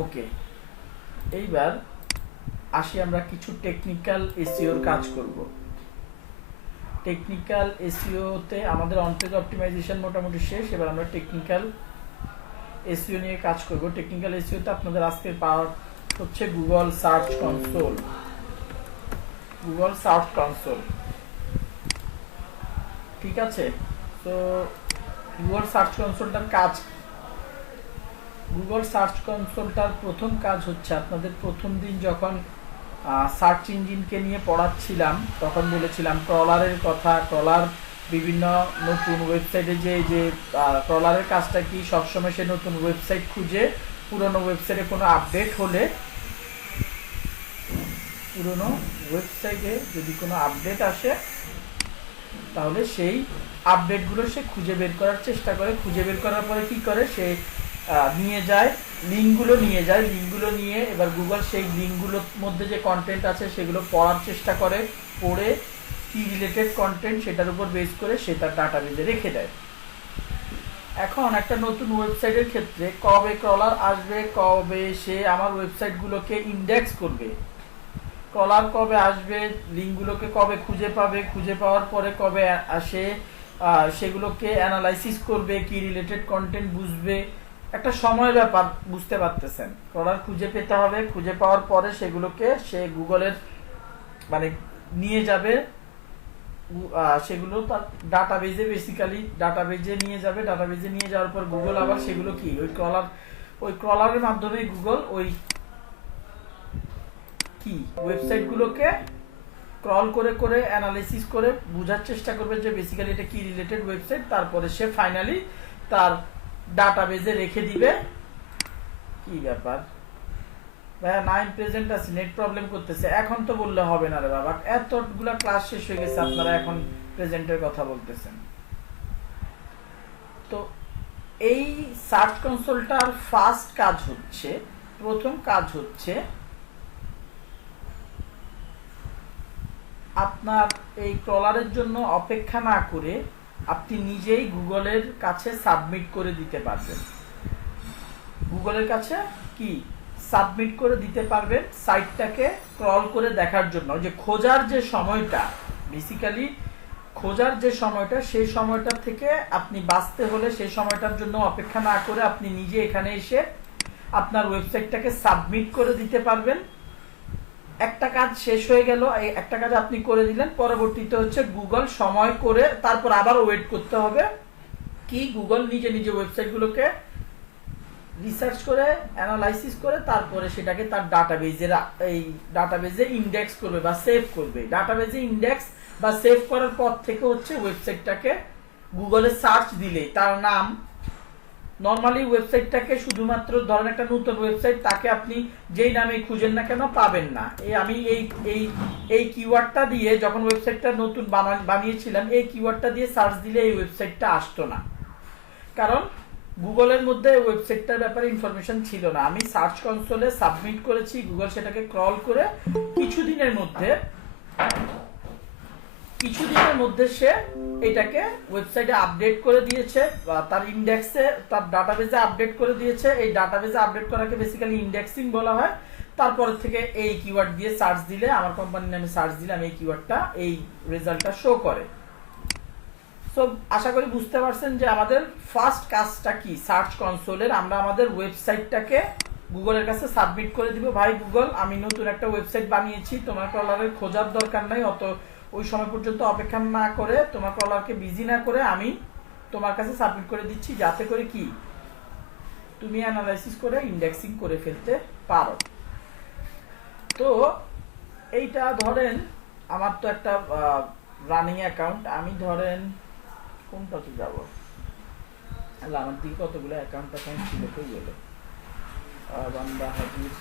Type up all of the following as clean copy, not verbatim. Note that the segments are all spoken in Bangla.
ওকে, এইবার আসি আমরা কিছু টেকনিক্যাল এসইওর কাজ করব। টেকনিক্যাল এসইওতে আমাদের অন-পেজ অপটিমাইজেশন মোটামুটি শেষ। এবার আমরা টেকনিক্যাল এসইও নিয়ে কাজ করব। টেকনিক্যাল এসইওতে আপনাদের আজকের পাওয়ার হচ্ছে Google search console. Google search console, ঠিক আছে? তো গুগল সার্চ কনসোলটার কাজ, গুগল সার্চ কনসোলটার প্রথম কাজ হচ্ছে, আপনাদের প্রথম দিন যখন সার্চ ইঞ্জিনকে নিয়ে পড়াচ্ছিলাম তখন বলেছিলাম ক্রলারের কথা। ক্রলার বিভিন্ন নতুন ওয়েবসাইটে যে ক্রলারের কাজটা কি, সবসময় সে নতুন ওয়েবসাইট খুঁজে, পুরনো ওয়েবসাইটে কোনো আপডেট হলে, পুরনো ওয়েবসাইটে যদি কোনো আপডেট আসে তাহলে সেই আপডেটগুলো সে খুঁজে বের করার চেষ্টা করে। খুঁজে বের করার পরে কি করে, সে নিয়ে যায়, লিঙ্কগুলো নিয়ে যায়। লিঙ্কগুলো নিয়ে এবার গুগল সেই লিঙ্কগুলোর মধ্যে যে কন্টেন্ট আছে সেগুলো পড়ার চেষ্টা করে। পড়ে কি রিলেটেড কন্টেন্ট সেটার উপর বেস করে সে তার ডাটাবেজে রেখে দেয়। এখন একটা নতুন ওয়েবসাইটের ক্ষেত্রে কবে ক্রলার আসবে, কবে সে আমার ওয়েবসাইটগুলোকে ইন্ডেক্স করবে, ক্রলার কবে আসবে, লিঙ্কগুলোকে কবে খুঁজে পাবে, খুঁজে পাওয়ার পরে কবে আসে সেগুলোকে অ্যানালাইসিস করবে, কি রিলেটেড কন্টেন্ট বুঝবে, একটা সময়ের ব্যাপার, বুঝতে পারতেছেন? ক্রলার খুঁজে পেতে হবে, খুঁজে পাওয়ার পরে সেগুলোকে সে গুগলের মানে নিয়ে যাবে, সেগুলো তার ডাটাবেজে, বেসিক্যালি ডাটাবেজে নিয়ে যাবে। ডাটাবেজে নিয়ে যাওয়ার পর গুগল আবার সেগুলো কি ওই ক্রলারের মাধ্যমে গুগল ওই কি ওয়েবসাইটগুলোকে ক্রল করে করে অ্যানালাইসিস করে বোঝার চেষ্টা করবে যে বেসিক্যালি এটা কি রিলেটেড ওয়েবসাইট। তারপরে সে ফাইনালি তার ডাটাবেজে রেখে দিবে। কি ব্যাপার ভাইয়া, নাইন প্রেজেন্ট আছে, নেট প্রবলেম করতেছে। এখন তো বললে হবে না রে বাবা, এতগুলা ক্লাস শেষ হয়ে গেছে, আপনারা এখন প্রেজেন্টের কথা বলতেছেন। তো এই সার্চ কনসোলটার ফার্স্ট কাজ হচ্ছে, প্রথম কাজ হচ্ছে আপনার এই ক্রলারের জন্য অপেক্ষা না করে আপনি নিজেই গুগলের কাছে সাবমিট করে দিতে পারবেন। গুগলের কাছে কি সাবমিট করে দিতে পারবেন সাইটটাকে ক্রল করে দেখার জন্য। যে খোঁজার যে সময়টা, বেসিক্যালি খোঁজার যে সময়টা, সেই সময়টা থেকে আপনি বাঁচতে হলে সেই সময়টার জন্য অপেক্ষা না করে আপনি নিজে এখানে এসে আপনার ওয়েবসাইটটাকে সাবমিট করে দিতে পারবেন। একটা কাজ শেষ হয়ে গেল, এই একটা কাজ আপনি করে দিলেন, পরবর্তীতে হচ্ছে গুগল সময় করে তারপর আবার ওয়েট করতে হবে কি গুগল নিজে নিজে ওয়েবসাইটগুলোকে রিসার্চ করে অ্যানালাইসিস করে তারপরে সেটাকে তার ডাটাবেজে ইন্ডেক্স করবে বা সেভ করবে। ডাটাবেজে ইন্ডেক্স বা সেভ করার পর থেকে হচ্ছে ওয়েবসাইটটাকে গুগলে সার্চ দিলে তার নাম, নর্মালি ওয়েবসাইটটাকে শুধুমাত্র ধরেন একটা নতুন ওয়েবসাইট, তাকে আপনি যেই নামে খুঁজেন না কেন পাবেন না। আমি এই কিওয়ার্ডটা দিয়ে যখন ওয়েবসাইটটা নতুন বানিয়েছিলাম, এই কিওয়ার্ডটা দিয়ে সার্চ দিলে এই ওয়েবসাইটটা আসতো না, কারণ গুগলের মধ্যে ওয়েবসাইটটার ব্যাপারে ইনফরমেশন ছিল না। আমি সার্চ কনসোলে সাবমিট করেছি, গুগল সেটাকে ক্রল করে কিছুদিনের মধ্যে সে এটাকে ওয়েবসাইটে আপডেট করে দিয়েছে, বা তার ইন্ডেক্সে, তার ডাটাবেজে আপডেট করে দিয়েছে। এই ডাটাবেজে আপডেট করাকে বেসিক্যালি ইন্ডেক্সিং বলা হয়। তারপর থেকে এই কিওয়ার্ড দিয়ে সার্চ দিলে, আমার কোম্পানির নামে সার্চ দিলে আমি এই কিওয়ার্ডটা, এই রেজাল্টটা শো করে। সো আশা করি বুঝতে পারছেন যে আমাদের ফার্স্ট কাজটা কি সার্চ কনসোলের। আমরা আমাদের ওয়েবসাইটটাকে গুগলের কাছে সাবমিট করে দিব, ভাই গুগল আমি নতুন একটা ওয়েবসাইট বানিয়েছি, তোমার ক্রলারের খোঁজার দরকার নাই, অত ওই সময় পর্যন্ত অপেক্ষা না করে, তোমার ক্রলারকে বিজি না করে আমি তোমার কাছে সাবমিট করে দিচ্ছি, যাতে করে কি তুমি অ্যানালাইসিস করে ইন্ডেক্সিং করে ফেলতে পারো। তো এইটা ধরেন আমার তো একটা রানিং অ্যাকাউন্ট, আমি ধরেন কোনটাতে যাব, আমার দিকে কতগুলো অ্যাকাউন্ট ছিল, কেউ গেল বান্দা হাজির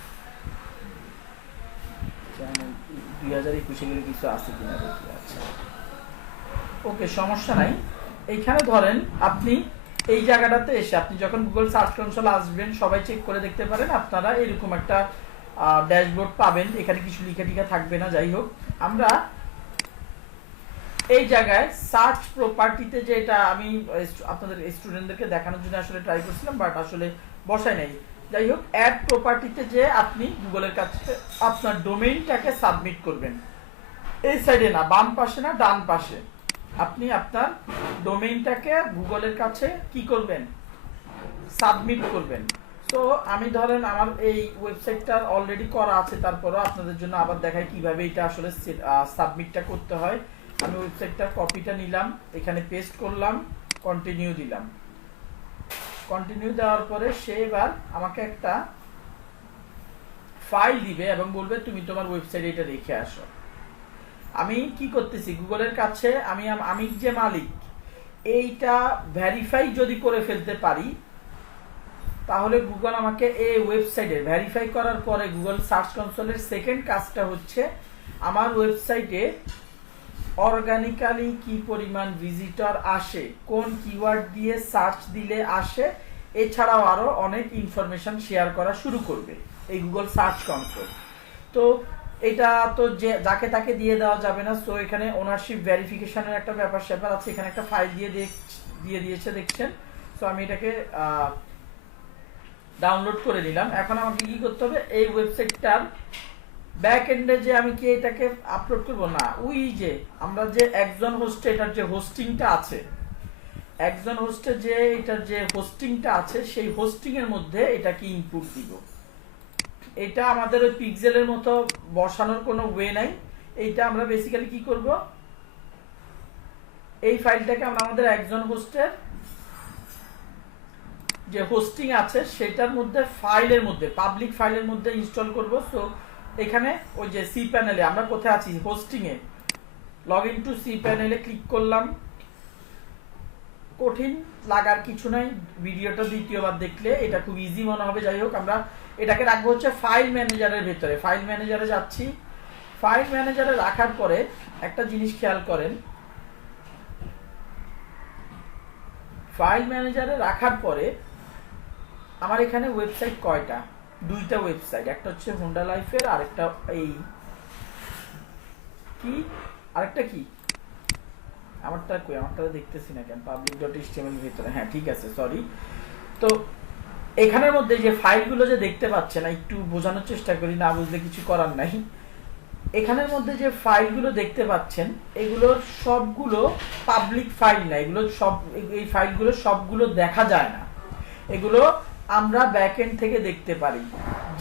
2021 গেলে কিছু আছে কিনা দেখি। আচ্ছা ওকে, সমস্যা নাই। এইখানে ধরেন আপনি এই জায়গাটাতে এসে আপনি যখন গুগল সার্চ কনসোল আসবেন, সবাই চেক করে দেখতে পারেন, আপনারা এরকম একটা ড্যাশবোর্ড পাবেন। এখানে কিছু লিখা থাকবে না, যাই হোক। আমরা এই জায়গায় সার্চ প্রপার্টিতে, যে এটা আমি আপনাদের স্টুডেন্টদেরকে দেখানোর জন্য আসলে ট্রাই করছিলাম, বাট আসলে বসাই নাই। যাই হোক, অ্যাড প্রপার্টিতে যে আপনি গুগলের কাছে আপনার ডোমেইনটাকে সাবমিট করবেন। এই সাইডে না, বাম পাশে না, ডান পাশে আপনি আপনার ডোমেইনটাকে গুগলের কাছে কি করবেন, সাবমিট করবেন। তো আমি ধরেন আমার এই ওয়েবসাইটটা অলরেডি করা আছে, তারপরও আপনাদের জন্য আবার দেখাই কিভাবে এটা আসলে সাবমিটটা করতে হয়। আমি ওয়েবসাইটটার কপিটা নিলাম, এখানে পেস্ট করলাম, কন্টিনিউ দিলাম। কন্টিনিউ দেওয়ার পরে সে এবার আমাকে একটা ফাইল দিবে এবং বলবে তুমি তোমার ওয়েবসাইটে এটা রেখে আসো। আমি কি করতেছি, গুগলের কাছে আমি যে মালিক এইটা ভেরিফাই যদি করে ফেলতে পারি, তাহলে গুগল আমাকে এই ওয়েবসাইটে ভেরিফাই করার পরে গুগল সার্চ কনসোলের সেকেন্ড কাজটা হচ্ছে আমার ওয়েবসাইটে অর্গানিক্যালি কি পরিমাণ ভিজিটর আসে, কোন কিওয়ার্ড দিয়ে সার্চ দিলে আসে, এছাড়াও আরো অনেক ইনফরমেশন শেয়ার করা শুরু করবে এই গুগল সার্চ কনসোল। তো এটা তো যে যাকে তাকে দিয়ে দেওয়া যাবে না। সো এখানে ওনারশিপ ভেরিফিকেশনের একটা ব্যাপার আছে, এখানে একটা ফাইল দিয়ে দিয়েছে দেখছেন। সো আমি এটাকে ডাউনলোড করে নিলাম। এখন আমাকে কি করতে হবে, এই ওয়েবসাইটটার ব্যাক এন্ডে যে আমি কি এটাকে আপলোড করব না, ওই যে আমরা যে একজন হোস্টে এটার যে হোস্টিংটা আছে, একজন হোস্টে যে এটার যে হোস্টিংটা আছে সেই হোস্টিং এর মধ্যে এটাকে ইনপুট দিব। এটা আমাদের ওই পিক্সেলের মতো বসানোর কোনো ওয়ে নাই। এইটা আমরা বেসিক্যালি কি করব, এই ফাইলটাকে আমরা আমাদের একজন হোস্টের যে হোস্টিং আছে সেটার মধ্যে ফাইলের মধ্যে পাবলিক ফাইলের মধ্যে ইনস্টল করব। সো এখানে ওই যে সি প্যানেলে আমরা কোথায় আছি, হোস্টিং এ, লগ ইন টু সি প্যানেলে ক্লিক করলাম। কঠিন লাগার কিছু নাই, ভিডিওটা দ্বিতীয়বার দেখলে এটা খুব ইজি মনে হবে। যাই হোক, আমরা এটাকে রাখবো হচ্ছে ফাইল ম্যানেজারের ভেতরে। ফাইল ম্যানেজারে যাচ্ছি, ফাইল ম্যানেজারে রাখার পরে একটা জিনিস খেয়াল করেন, ফাইল ম্যানেজারে রাখার পরে আমার এখানে ওয়েবসাইট কয়টা, দুইটা ওয়েবসাইট, একটা হচ্ছে হোন্ডা লাইফের, আরেকটা এই কি, আরেকটা কি আমারটা কই, আমারটা দেখতেছি না কেন, public.html ভিতরে, হ্যাঁ ঠিক আছে, সরি। তো এখানের মধ্যে যে ফাইলগুলো যে দেখতে পাচ্ছেন, একটু বোঝানোর চেষ্টা করি, না বুঝলে কিছু করার নাই। এখানের মধ্যে যে ফাইলগুলো দেখতে পাচ্ছেন এগুলোর সবগুলো পাবলিক ফাইল না, এগুলো সব, এই ফাইলগুলো সবগুলো দেখা যায় না, এগুলো আমরা ব্যাকএন্ড থেকে দেখতে পারি।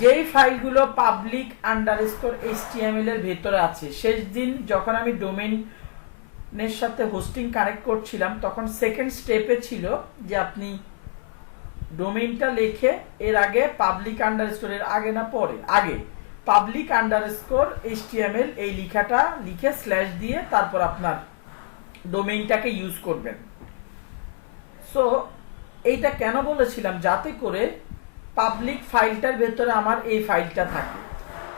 যেই ফাইলগুলো public_html এর ভেতরে আছে, শেষ দিন যখন আমি ডোমেইনের সাথে হোস্টিং কানেক্ট করছিলাম তখন সেকেন্ড স্টেপে ছিল যে আপনি ডোমেইনটা লিখে এর আগে public_, এর আগে না পরে, আগে public_html এই লেখাটা লিখে স্ল্যাশ দিয়ে তারপর আপনার ডোমেইনটাকে ইউজ করবেন। সো এইটা কেন বলেছিলাম, যাতে করে পাবলিক ফাইলটার ভেতরে আমার এই ফাইলটা থাকে।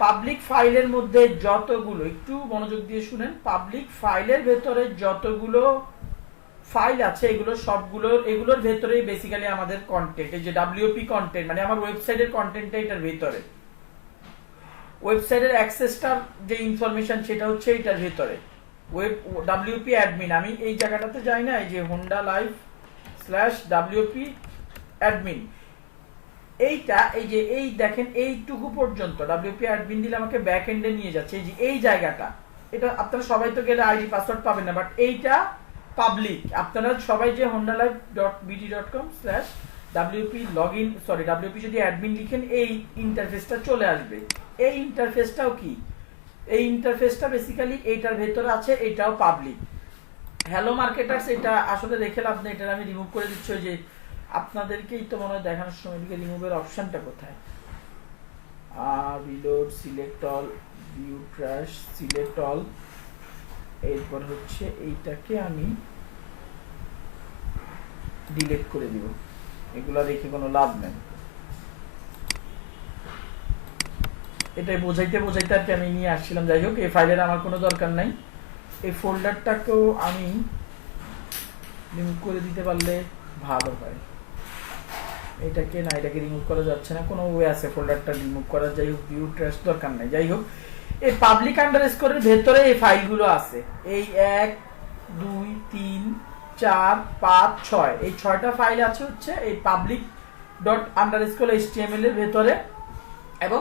পাবলিক ফাইলের মধ্যে যতগুলো, একটু মনোযোগ দিয়ে শুনেন, পাবলিক ফাইলের ভেতরে যতগুলো ফাইল আছে এগুলো সবগুলোর, এগুলোর ভেতরেই বেসিক্যালি আমাদের কন্টেন্ট, এই যে WP কন্টেন্ট মানে আমার ওয়েবসাইটের কন্টেন্টটা এটার ভেতরে, ওয়েবসাইটের অ্যাক্সেসটার যে ইনফরমেশন সেটা হচ্ছে এটার ভেতরে। WP অ্যাডমিন, আমি এই জায়গাটাতে যাই না, এই যে হোন্ডা লাইফ /WP অ্যাডমিন, এইটা এই যে এই দেখেন এইটুকু পর্যন্ত WP অ্যাডমিন দিলে আমাকে ব্যাক এন্ডে নিয়ে যাচ্ছে। এই যে এই জায়গাটা, এটা আপনারা সবাই তো গেলে আইডি পাসওয়ার্ড পাবেন না, বাট এইটা পাবলিক। আপনারা সবাই যে hondalife.bt.com/WP লগইন, সরি WP যদি অ্যাডমিন লিখেন এই ইন্টারফেসটা চলে আসবে। এই ইন্টারফেসটাও কি, এই ইন্টারফেসটা বেসিক্যালি এইটার ভেতরে আছে, এটাও পাবলিক। হ্যালো মার্কেটার্স, এটা আসলে রেখে লাভ নেই, এটা আমি রিমুভ করে দিচ্ছি। যে আপনাদেরকেই তো মনে হয় দেখানোর সময় দিকে রিমুভের অপশনটা কোথায়, reload, select all, view trash, select all, এরপর হচ্ছে এইটাকে আমি ডিলিট করে দিব, এগুলা রেখে কোনো লাভ নেই। এটাই বোঝাইতে বোঝাইতে আর কি আমি নিয়ে আসছিলাম। যাই হোক, এই ফাইলের আমার কোনো দরকার নাই, এই ফোল্ডারটাকেও আমি রিমুভ করে দিতে পারলে ভালো হয়। এটাকে না, এটাকে রিমুভ করা যাচ্ছে না, কোনো ওয়ে আছে ফোল্ডারটা রিমুভ করার। যাই হোক, ভিউ ট্র্যাশ দরকার নাই। যাই হোক, এই public_এর ভেতরে এই ফাইলগুলো আছে, এই 1 2 3 4 5 6, এই 6টা ফাইল আছে হচ্ছে এই পাবলিক ._html এর ভেতরে, এবং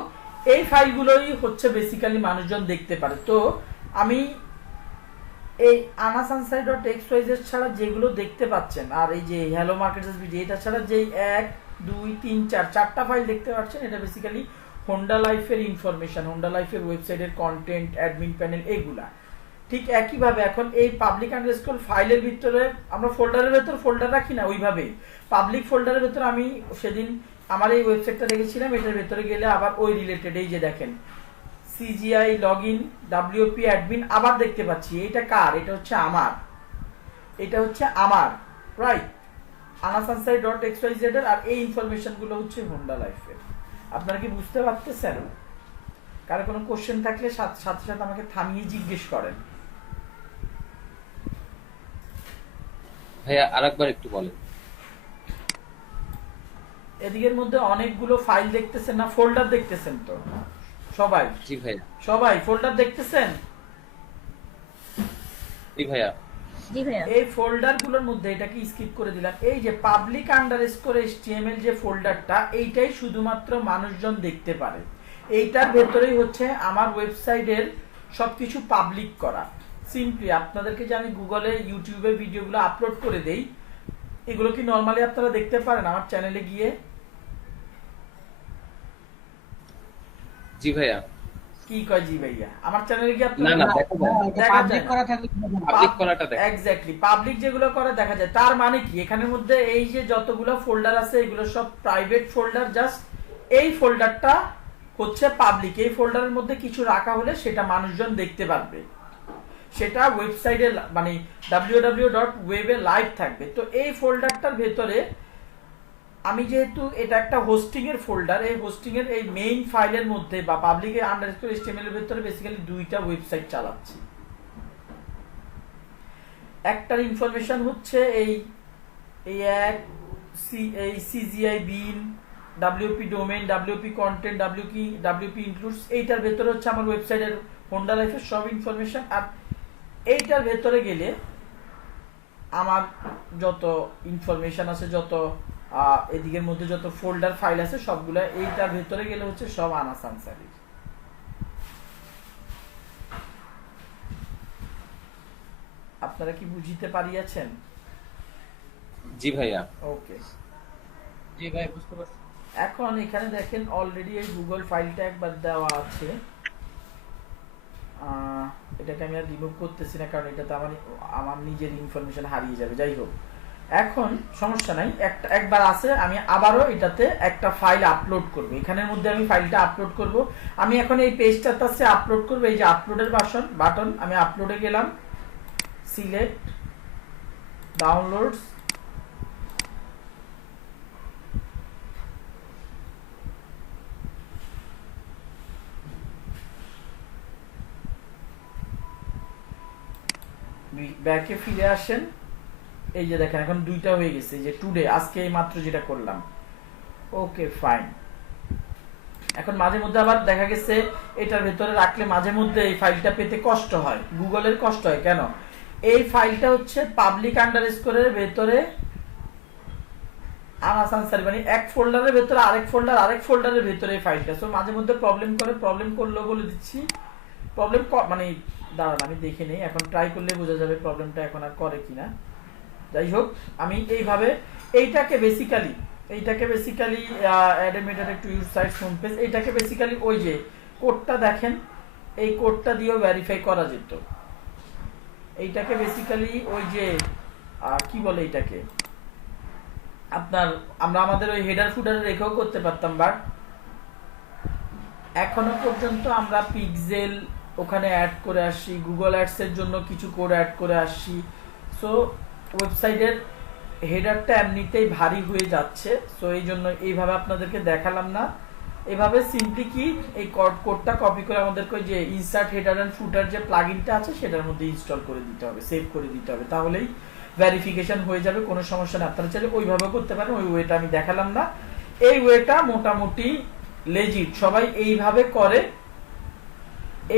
এই ফাইলগুলোই হচ্ছে বেসিক্যালি মানুষজন দেখতে পারে। তো আমি এই anasansari.xyz ছাড়া যেগুলো দেখতে পাচ্ছেন, আর এই যে হ্যালো মার্কেটার্স ভিডিও, এটা ছাড়া যেই 1 2 3 4 চারটা ফাইল দেখতে পাচ্ছেন, এটা বেসিক্যালি হোন্ডা লাইফের ইনফরমেশন, হোন্ডা লাইফের ওয়েবসাইটের কন্টেন্ট, অ্যাডমিন প্যানেল, এগুলা। ঠিক একইভাবে এখন এই পাবলিক আন্ডারস্কোর ফাইলের ভিতরে আমরা ফোল্ডারের ভেতর ফোল্ডার রাখি না, ওইভাবেই পাবলিক ফোল্ডারের ভেতর আমি সেদিন আমার এই ওয়েবসাইটটা রেখেছিলাম, এটার ভেতরে গেলে আবার ওই রিলেটেড, এই যে দেখেন CGI লগইন WP অ্যাডমিন আবার দেখতে পাচ্ছি। এটা কার? এটা হচ্ছে আমার, এটা হচ্ছে আমার, রাইট, anasansari.xyz এর। আর এই ইনফরমেশন গুলো হচ্ছে হোন্ডা লাইফের। আপনারা কি বুঝতে পারতেছেন? কারো কোনো কোশ্চেন থাকলে সাথে সাথে আমাকে থামিয়ে জিজ্ঞেস করেন। ভাইয়া আরেকবার একটু বলেন। এদিকের মধ্যে অনেকগুলো ফাইল দেখতেছেন না, ফোল্ডার দেখতেছেন তো সবাই? জি ভাইয়া। সবাই ফোল্ডার দেখতেছেন? জি ভাইয়া। জি ভাইয়া। এই ফোল্ডার গুলোর মধ্যে এটাকে স্কিপ করে দিলাম, এই যে পাবলিক আন্ডারস্কোর HTML যে ফোল্ডারটা, এইটাই শুধুমাত্র মানুষজন দেখতে পারে। এইটার ভেতরেই হচ্ছে আমার ওয়েবসাইটের সবকিছু পাবলিক করা। সিম্পলি আপনাদেরকে যে আমি গুগলে ইউটিউবে ভিডিওগুলো আপলোড করে দেই, এগুলো কি নরমালি আপনারা দেখতে পারেন আমার চ্যানেলে গিয়ে? জি ভাইয়া। কি কয় জি ভাইয়া? আমার চ্যানেলে গিয়ে না আপনারা না দেখা যায় না। দেখা পাবলিক যায় করা থাকলে পাবলিক করাটা দেখা যায়। এক্স্যাক্টলি, পাবলিক যেগুলো করে দেখা যায়। তার মানে কি, এখানের মধ্যে এই যে যতগুলো ফোল্ডার আছে এগুলো সব প্রাইভেট ফোল্ডার, জাস্ট এই ফোল্ডারটা হচ্ছে পাবলিক। এই ফোল্ডারের মধ্যে কিছু রাখা হলে সেটা মানুষজন দেখতে পারবে, সেটা ওয়েবসাইটে মানে www.web এ লাইভ থাকবে। তো এই ফোল্ডারটার ভেতরে আমি যেহেতু এটা একটা হোস্টিং এর ফোল্ডার, এই হোস্টিং এর এই মেইন ফাইলের মধ্যে বা পাবলিক আন্ডারস্কোর HTML এর ভেতরে বেসিক্যালি দুইটা ওয়েবসাইট চালাচ্ছি। একটার ইনফরমেশন হচ্ছে এই এক এই CGI বিন, WP domain, WP content, WP includes, এইটার ভেতরে হচ্ছে আমার ওয়েবসাইটের হোন্ডা লাইফের সব ইনফরমেশন। আর এইটার ভেতরে গেলে আমার যত ইনফরমেশন আছে, যত এদিকের মধ্যে যত ফোল্ডার ফাইল আছে সবগুলা এইটার ভেতরে গেলে হচ্ছে সব anasansari। আপনারা কি বুঝিতে পারিয়াছেন? জি ভাইয়া। ওকে, জি ভাই বুঝতে পারছি। এখন এখানে দেখেন অলরেডি এই গুগল ফাইলটা একবার দেওয়া আছে। এটাকে আমি আর রিমুভ করতেছি না, কারণ এটাতে আমার নিজের ইনফরমেশন হারিয়ে যাবে। যাই হোক, এখন সমস্যা নাই, একবার আছে, আমি আবারও এটাতে একটা ফাইল আপলোড করব। এখানের মধ্যে আমি ফাইলটা আপলোড করব। আমি এখন এই পেজটাতে আছে আপলোড করব, এই যে আপলোডের বাটন, আমি আপলোডে গেলাম, সিলেক্ট, ডাউনলোডস, ব্যাকে ফিরে আসেন। এই যে দেখেন এখন দুইটা হয়ে গেছে, যে টুডে, আজকে এই মাত্র যেটা করলাম। Okay fine. এখন মাঝে মধ্যে আবার দেখা গেছে এটার ভেতরে রাখলে মাঝে মধ্যে এই ফাইলটা পেতে কষ্ট হয়, গুগলের কষ্ট হয়। কেন? এই ফাইলটা হচ্ছে পাবলিক আন্ডারস্কোরের ভেতরে anasansari, মানে এক ফোল্ডারের ভেতরে আরেক ফোল্ডারের ভেতরে এই ফাইলটা। সো মাঝে মধ্যে প্রবলেম করে, প্রবলেম করলেও বলে দিচ্ছি, প্রবলেম মানে দাঁড়ান আমি দেখে নেই, এখন ট্রাই করলে বোঝা যাবে প্রবলেমটা এখন আর করে কিনা। যাই হোক, আমি এইভাবে এইটাকে basically add meta to your site home page, এইটাকে বেসিক্যালি ওই যে কোডটা দেখেন, এই কোডটা দিয়েও ভেরিফাই করা যেত। এইটাকে বেসিক্যালি ওই যে কি বলে এটাকে, আমরা আমাদের ওই হেডার ফুডার রেখেও করতে পারতাম, বাট এখনো পর্যন্ত আমরা পিক্সেল ওখানে অ্যাড করে আসি, গুগল অ্যাডস এর জন্য কিছু কোড অ্যাড করে আসি। সো ওয়েবসাইটের হেডারটা এমনিতেই ভারী হয়ে যাচ্ছে, সো এই জন্য এইভাবে আপনাদেরকে দেখালাম না। এভাবে সিম্পলি কি এই কোডটা কপি করে আমাদেরকে যে ইনসার্ট হেডার এন্ড ফুটার যে প্লাগইনটা আছে সেটার মধ্যে ইনস্টল করে দিতে হবে, সেভ করে দিতে হবে, তাহলেই ভেরিফিকেশন হয়ে যাবে, কোনো সমস্যা না। আপনারা চাইলে ওইভাবে করতে পারেন, ওই ওয়েটা আমি দেখালাম না। এই ওয়েটা মোটামুটি লেজিট, সবাই এইভাবে করে।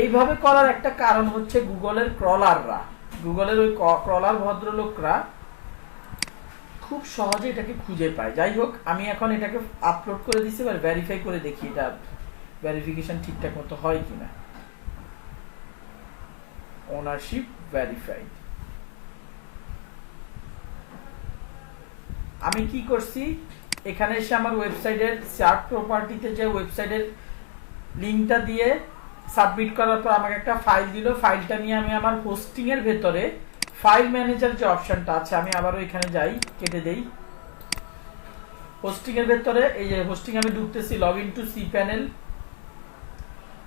এইভাবে করার একটা কারণ হচ্ছে গুগলের ক্রলাররা, গুগলের ওই ক্রলার ভদ্রলোকরা খুব সহজে এটাকে খুঁজে পায়। যাই হোক, আমি এখন এটাকে আপলোড করে দিচ্ছি, এবার ভেরিফাই করে দেখি এটা ভেরিফিকেশন ঠিকঠাক মতো হয় কিনা। Ownership verified. আমি কি করছি, এখানে এসে আমার ওয়েবসাইটের চার্ট প্রপার্টিতে যে ওয়েবসাইটের লিঙ্কটা দিয়ে সাবমিট করার পর আমাকে একটা ফাইল দিল। ফাইলটা নিয়ে আমি আমার হোস্টিং এর ভেতরে ফাইল ম্যানেজার যে অপশনটা আছে, আমি আবারও এখানে যাই, কেটে দেই। হোস্টিং এর ভেতরে এই যে হোস্টিং আমি ঢুকতেছি, login to C panel.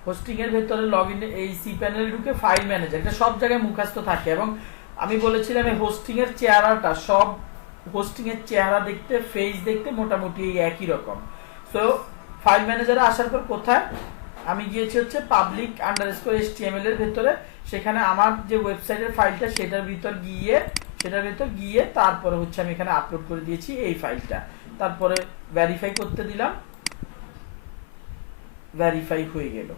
Hosting এর ভেতরে লগইন, এই সি প্যানেল ঢুকে ফাইল ম্যানেজার, এটা সব জায়গায় মুখস্থ থাকে। এবং আমি বলেছিলাম এই হোস্টিং এর চেহারাটা, সব হোস্টিং এর চেহারা দেখতে, ফেস দেখতে মোটামুটি এই একই রকম। সো ফাইল ম্যানেজারে আসার পর কোথায় আমি গিয়েছি হচ্ছে পাবলিক আন্ডারস্কোর HTML এর ভেতরে, সেখানে আমার যে ওয়েবসাইটের ফাইলটা সেটার ভিতর গিয়ে তারপরে হচ্ছে আমি এখানে আপলোড করে দিয়েছি এই ফাইলটা। তারপরে ভেরিফাই করতে দিলাম, ভেরিফাই হয়ে গেল।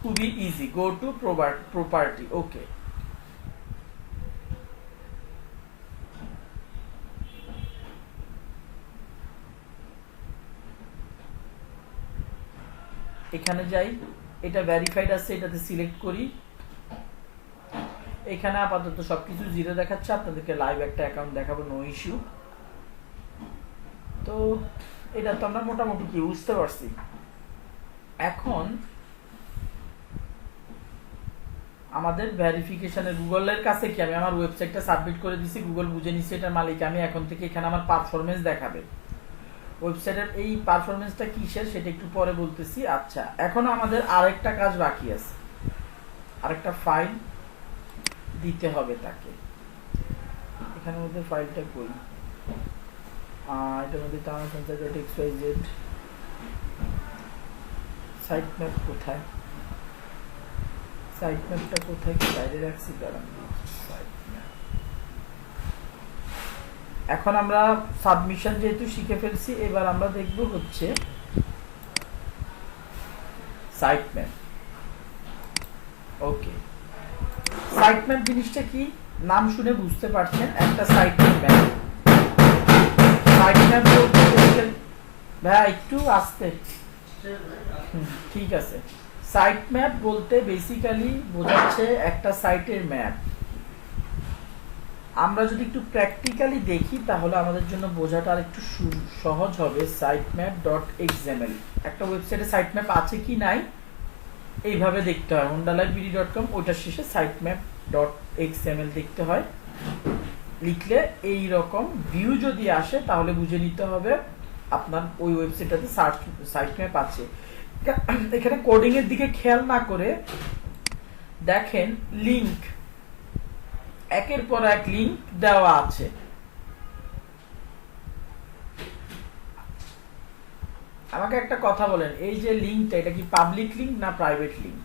খুবই ইজি। গো টু প্রপার্টি, ওকে। এখানে যাই, এটা ভেরিফাইড আছে, এটাতে সিলেক্ট করি। এখানে আপাতত সবকিছু জিরো দেখাচ্ছে, আপনাদেরকে লাইভ একটা অ্যাকাউন্ট দেখাবো, নো ইস্যু। তো এটা তো আমরা মোটামুটি কি বুঝতে পারছি। এখন আমাদের ভেরিফিকেশনের গুগলের কাছে কি আমি আমার ওয়েবসাইটটা সাবমিট করে দিছি, গুগল বুঝে নিছে এটার মালিক আমি। এখন থেকে এখানে আমার পারফরমেন্স দেখাবে। ওয়েবসাইটের এই পারফরমেন্সটা কিসের সেটা একটু পরে বলতেছি। আচ্ছা, এখন আমাদের আরেকটা কাজ বাকি আছে, আরেকটা ফাইল দিতে হবে তাকে। এখানের মধ্যে ফাইলটা কই, এটার মধ্যে terms and conditions XYZ site map কোথায়, সাইট ম্যাপটা কোথায় কি বাইরে রাখছি, দাঁড়ান। এখন আমরা সাবমিশন যেহেতু শিখে ফেলছি, এবার আমরা দেখব হচ্ছে সাইট ম্যাপ। ওকে, সাইট ম্যাপ জিনিসটা কি, নাম শুনে বুঝতে পারছেন, একটা সাইটের ম্যাপ। সাইট ম্যাপ বলতে ভাই একটু আস্তে, ঠিক আছে। সাইট ম্যাপ বলতে বেসিক্যালি বোঝাচ্ছে একটা সাইটের ম্যাপ। আমরা যদি একটু প্র্যাকটিক্যালি দেখি তাহলে আমাদের জন্য বোঝাটা আর একটু সহজ হবে। sitemap.xml, একটা ওয়েবসাইটে সাইট ম্যাপ আছে কি নাই এইভাবে দেখতে হয়। hondalivebd.com, ওইটার শেষে sitemap.xml দেখতে হয়। লিখলে এই রকম ভিউ যদি আসে তাহলে বুঝে নিতে হবে আপনার ওই ওয়েবসাইটটাতে সাইট ম্যাপ আছে। এখানে কোডিং এর দিকে খেয়াল না করে দেখেন, লিংক একের পর এক লিংক দেওয়া আছে। আমাকে একটা কথা বলেন, এই যে লিংকটা, এটা কি পাবলিক লিংক না প্রাইভেট লিংক?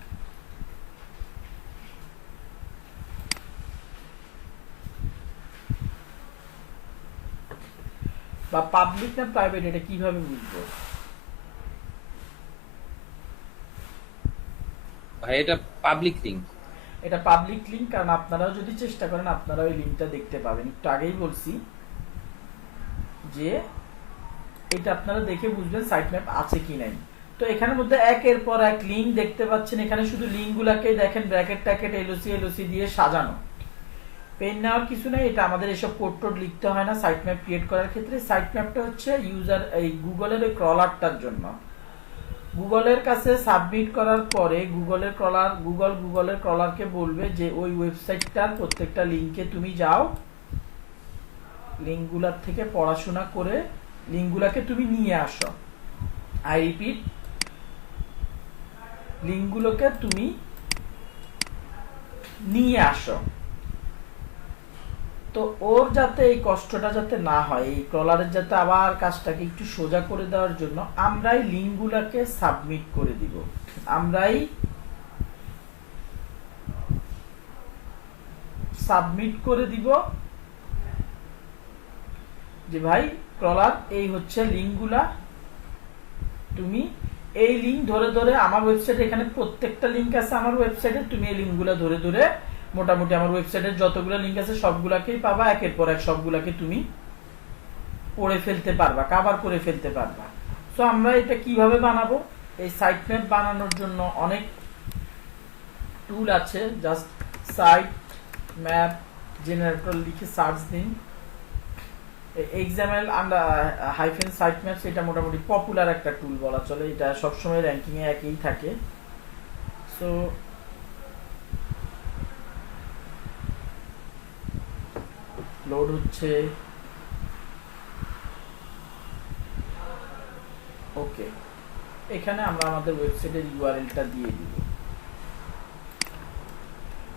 বা পাবলিক না প্রাইভেট, এটা কিভাবে বুঝবো? ভাই এটা পাবলিক লিংক। এটা পাবলিক লিংক, কারণ আপনারাও যদি চেষ্টা করেন আপনারা ওই লিংকটা দেখতে পাবেন। একটু আগেই বলছি যে এটা আপনারা দেখে বুঝবেন সাইট ম্যাপ আছে কি নাই। তো এখানের মধ্যে একের পর এক লিংক দেখতে পাচ্ছেন। এখানে শুধু লিংকগুলোকে দেখেন ব্র্যাকেট ট্যাকেট এলওসি দিয়ে সাজানো। পেন নেওয়ার কিছু নেই, এটা আমাদের এসব কোড টোড লিখতে হয় না সাইট ম্যাপ ক্রিয়েট করার ক্ষেত্রে। সাইট ম্যাপটা হচ্ছে ইউজার এই গুগলের ওই ক্রলারটার জন্য। গুগলের কাছে সাবমিট করার পরে গুগলের ক্রলারকে বলবে যে ওই ওয়েবসাইটটার প্রত্যেকটা লিংকে তুমি যাও, লিংকগুলোর থেকে পড়াশোনা করে লিংকগুলোকে তুমি নিয়ে আসো। আই রিপিট, লিংকগুলোকে তুমি নিয়ে আসো। তো ওর যাতে এই কষ্টটা যাতে না হয়, এই ক্রলারের যাতে আবার কাজটাকে একটু সোজা করে দেওয়ার জন্য আমরাই লিংকগুলোকে সাবমিট করে দিব। আমরাই সাবমিট করে দিব যে ভাই ক্রলার এই হচ্ছে লিংকগুলা, তুমি এই লিংক ধরে ধরে আমার ওয়েবসাইটে, এখানে প্রত্যেকটা লিংক আছে আমার ওয়েবসাইটে, তুমি এই লিংকগুলা ধরে ধরে মোটামুটি আমার ওয়েবসাইটের যতগুলো লিংক আছে সবগুলাকেই পাবা, একের পর এক সবগুলাকে তুমি পড়ে ফেলতে পারবা, কভার করে ফেলতে পারবা। সো আমরা এটা কিভাবে বানাবো? এই সাইট ম্যাপ বানানোর জন্য অনেক টুল আছে। জাস্ট সাইট ম্যাপ জেনারেটর লিখে সার্চ দিন। এক্সাম্পল হাইফেন সাইট ম্যাপস, এটা মোটামুটি পপুলার একটা টুল বলা চলে, এটা সবসময় র্যাঙ্কিং এ একই থাকে। সো লোড হচ্ছে, ওকে। এখানে আমরা আমাদের ওয়েবসাইটের ইউআরএলটা দিয়ে দিব।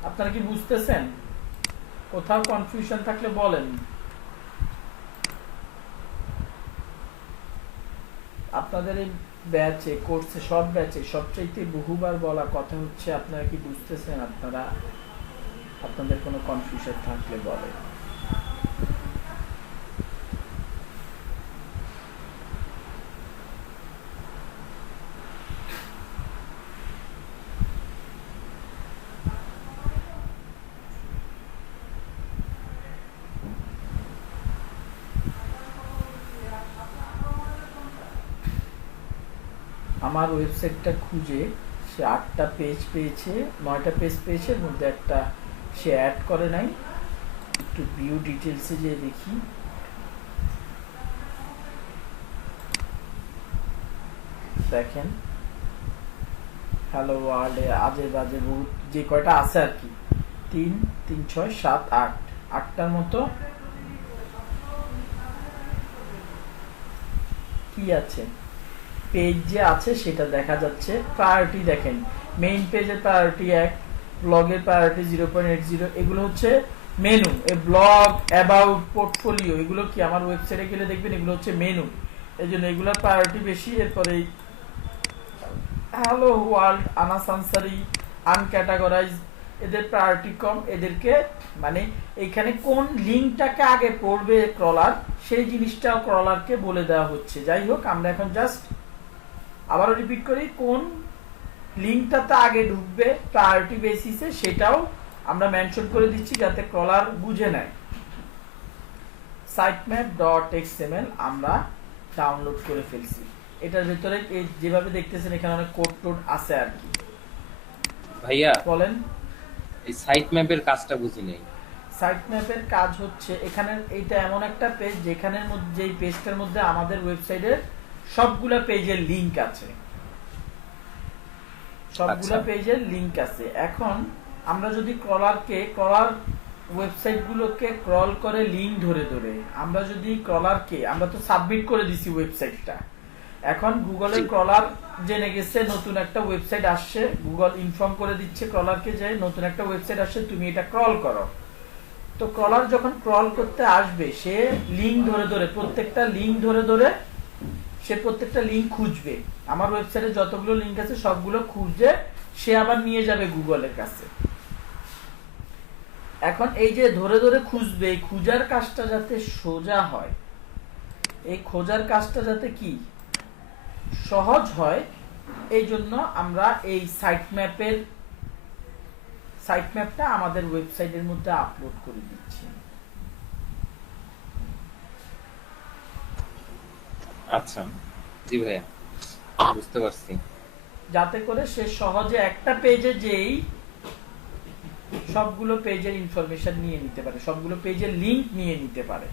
আপনারা কি বুঝতেছেন? কোথাও কনফিউশন থাকলে বলেন। আপনাদের এই ব্যাচে, কোর্সে, সব ব্যাচে সবচাইতে বহুবার বলা কথা হচ্ছে, আপনারা কি বুঝতেছেন? আপনাদের কোনো কনফিউশন থাকলে বলেন। আমার ওয়েবসাইটটা খুঁজে সে 8টা পেজ পেয়েছে, 9টা পেজ পেয়েছে, এর মধ্যে একটা সে অ্যাড করে নাই। একটু ভিউ ডিটেলসে যে দেখি, দেখেন হ্যালো ওয়ার্ল্ডে আজে বাজে বহুত যে কয়টা আছে আর কি, 3, 3, 6, 7, 8, 8টার মতো কি আছে পেজ যে আছে সেটা দেখা যাচ্ছে। প্রায়োরিটি দেখেন, মেইন পেজের প্রায়োরিটি 1, ব্লগের প্রায়োরিটি 0.80। এগুলো হচ্ছে মেনু। এই ব্লগ, অ্যাবাউট, পোর্টফোলিও, এগুলো কি আমার ওয়েবসাইটে গেলে দেখবেন এগুলো হচ্ছে মেনু, এই জন্য এগুলোর প্রায়োরিটি বেশি। এরপরে hello world, Anas Ansari, uncategorise, এদের প্রায়োরিটি কম। এদেরকে মানে এখানে কোন লিঙ্কটাকে আগে পড়বে ক্রলার, সেই জিনিসটাও ক্রলারকে বলে দেওয়া হচ্ছে। যাই হোক, আমরা এখন জাস্ট আবারও রিপিট করি, কোন লিঙ্কটাতে আগে ঢুকবে প্রায়োরিটি বেসিসে সেটাও আমরা মেনশন করে দিচ্ছি যাতে ক্রলার বুঝে নেয়। sitemap.xml আমরা ডাউনলোড করে ফেলছি। এটার ভিতরে যেভাবে দেখতেছেন এখানে অনেক কোড টোড আছে আর কি। ভাইয়া বলেন। এই সাইট ম্যাপের কাজটা বুঝি নেই। সাইট ম্যাপের কাজ হচ্ছে, এখানে এইটা এমন একটা পেজ যেখানের মধ্যে, যেই পেজটার মধ্যে আমাদের ওয়েবসাইটের সবগুলা পেজের লিংক আছে, সবগুলা পেজের লিংক আছে। এখন আমরা যদি ক্রলার ওয়েবসাইটগুলোকে ক্রল করে লিংক ধরে ধরে আমরা যদি আমরা তো সাবমিট করে দিছি ওয়েবসাইটটা, এখন গুগলের ক্রলার জেনে গেছে নতুন একটা ওয়েবসাইট আসছে, গুগল ইনফর্ম করে দিচ্ছে ক্রলারকে যে নতুন একটা ওয়েবসাইট আসছে, তুমি এটা ক্রল করো। তো ক্রলার যখন ক্রল করতে আসবে, সে লিংক ধরে ধরে প্রত্যেকটা লিংক ধরে ধরে সে প্রত্যেকটা লিংক খুঁজবে। আমার ওয়েবসাইটে যতগুলো লিংক আছে সবগুলো খুঁজে সে আবার নিয়ে যাবে গুগলের কাছে। এখন এই যে ধরে ধরে খুঁজবে, এই খোঁজার কাজটা যাতে সোজা হয়, এই খোঁজার কাজটা যাতে কি সহজ হয়, এই জন্য আমরা এই সাইট ম্যাপটা আমাদের ওয়েবসাইটের মধ্যে আপলোড করে দিচ্ছি। আচ্ছা, জি ভাইয়া, বুঝতে পারছি। যাতে করে সে সহজে একটা পেজে যেই সবগুলো পেজের ইনফরমেশন নিয়ে নিতে পারে, সবগুলো পেজের লিংক নিয়ে নিতে পারে।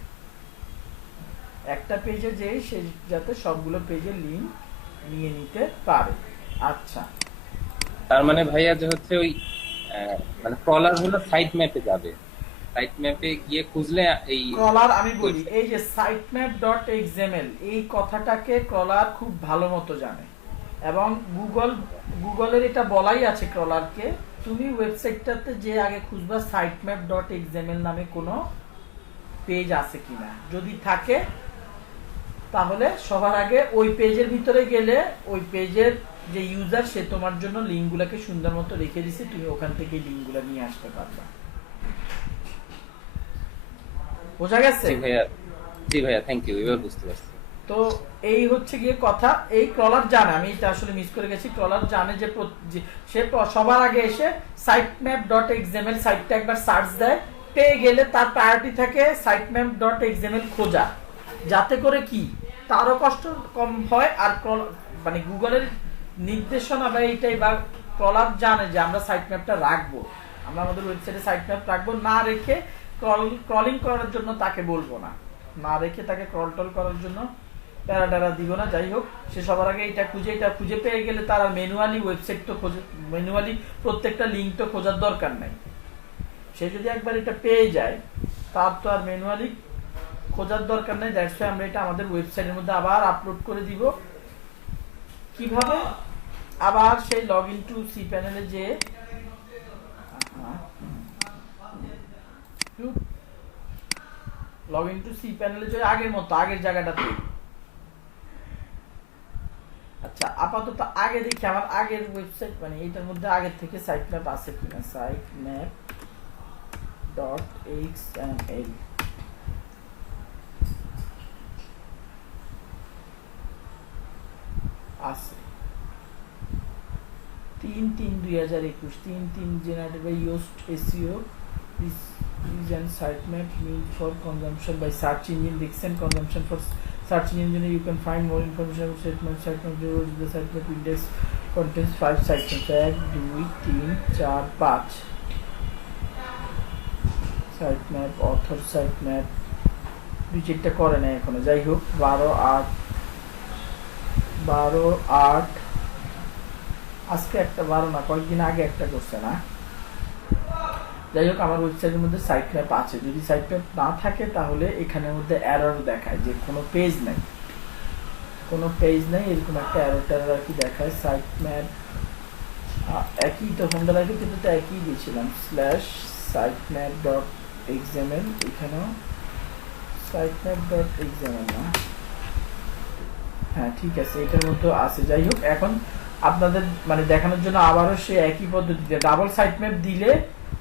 একটা পেজে যেই সে যাতে সবগুলো পেজের লিংক নিয়ে নিতে পারে। আচ্ছা, তার মানে ভাইয়া যে হচ্ছে ওই মানে ক্রলার হলো সাইট ম্যাপে যাবে, সাইট ম্যাপে গিয়ে খুঁজলে এই ক্রলার, আমি বলি এই যে sitemap.xml, এই কথাটাকে ক্রলার খুব ভালো মতো জানে, এবং গুগলের এটা বলাই আছে ক্রলারকে, তুমি ওয়েবসাইটটাতে যে আগে খুঁজবা sitemap.xml নামে কোনো পেজ আছে কিনা, যদি থাকে তাহলে সবার আগে ওই পেজের ভিতরে গেলে ওই পেজের যে ইউজার সে তোমার জন্য লিঙ্কগুলোকে সুন্দর মতো রেখে দিছে, তুমি ওখান থেকে লিঙ্কগুলো নিয়ে আসতে পারবা। বোঝা গেছে? জি ভাইয়া, থ্যাংক ইউ, এবার বুঝতে পারছি। তো এই হচ্ছে গিয়ে কথা। এই ক্রলার জানে, আমি এটা আসলে মিস করে গেছি, ক্রলার জানে যে সে সবার আগে এসে sitemap.xml সাইটটা একবার সার্চ দেয়, পেয়ে গেলে তার প্রায়োরিটি থাকে sitemap.xml খোঁজা, যাতে করে কি তারও কষ্ট কম হয় আর মানে গুগলের নির্দেশনা বা এইটাই বা ক্রলার জানে যে আমরা সাইট ম্যাপটা রাখবো, আমরা আমাদের ওয়েবসাইটে সাইট ম্যাপ রাখবো, না রেখে ক্রলিং করার জন্য তাকে বলবো না, না রেখে তাকে ক্রল টল করার জন্য প্যারাডারা দিব না। যাই হোক, সে সবার আগে এটা খুঁজে পেয়ে গেলে তার আর ম্যানুয়ালি ওয়েবসাইট তো ম্যানুয়ালি প্রত্যেকটা লিঙ্ক তো খোঁজার দরকার নাই। সে যদি একবার এটা পেয়ে যায় তার তো আর ম্যানুয়ালি খোঁজার দরকার নেই। দ্যাটস ওয়াই আমরা এটা আমাদের ওয়েবসাইটের মধ্যে আবার আপলোড করে দিব। কিভাবে? আবার সেই লগইন টু সি প্যানেলে যে লগইন টু সি প্যানেলে যে আগের মতো আগের জায়গাটাতে। আচ্ছা, আপাতত আগে দেখি আমার আগের ওয়েবসাইট মানে এটার মধ্যে আগের থেকে সাইট ম্যাপ আছে কিনা। সাইট ম্যাপ .xml আছে 3/3/2021 3/3 generated by Yoast SEO. This is an sitemap meant for consumption by search engine. Dixon consumption for search engine. You can find more information about sitemap. The sitemap index contains 5 sitemaps. 1 2 3 4 5 sitemap, author sitemap দুই চারটা করে না এখনো। যাই হোক 12/8 আজকে একটা 12 না কয়েকদিন আগে একটা করছে না। যাই হোক, আমার ওয়েবসাইটের মধ্যে সাইট ম্যাপ আছে। যদি সাইট ম্যাপ না থাকে তাহলে এখানের মধ্যে এরর দেখায় যে কোনো পেজ নাই, এরকম একটা এরর আর কি দেখায়। সাইট ম্যাপ একই তো হোম ডাইরেক্টরি কিন্তু তো একই দিয়েছিলাম /sitemap.xml। এখানেও sitemap.xml না, হ্যাঁ ঠিক আছে, এটার মধ্যে আছে। যাই হোক, এখন আপনাদের মানে দেখানোর জন্য আবারও সে একই পদ্ধতিতে ডাবল সাইট ম্যাপ দিলে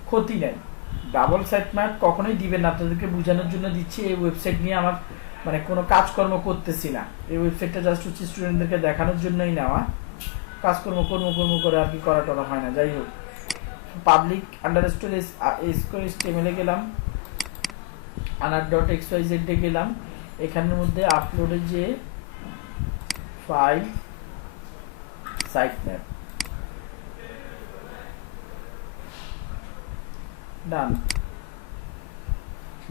ক্ষতি নেই। ডাবল সাইট ম্যাপ কখনোই দিবেন না, আপনাদেরকে বোঝানোর জন্য দিচ্ছি। এই ওয়েবসাইট নিয়ে আমার মানে কোনো কাজকর্ম করতেছি না, এই ওয়েবসাইটটা জাস্ট হচ্ছে স্টুডেন্টদেরকে দেখানোর জন্যই নেওয়া। কাজকর্ম কর্ম করে আর কি করা টরা হয় না। যাই হোক, পাবলিক আন্ডারস্কোর HTML এ গেলাম, anar.xyz এ গেলাম, এখানের মধ্যে আপলোডে যে ফাইল সাইট ম্যাপ ডান।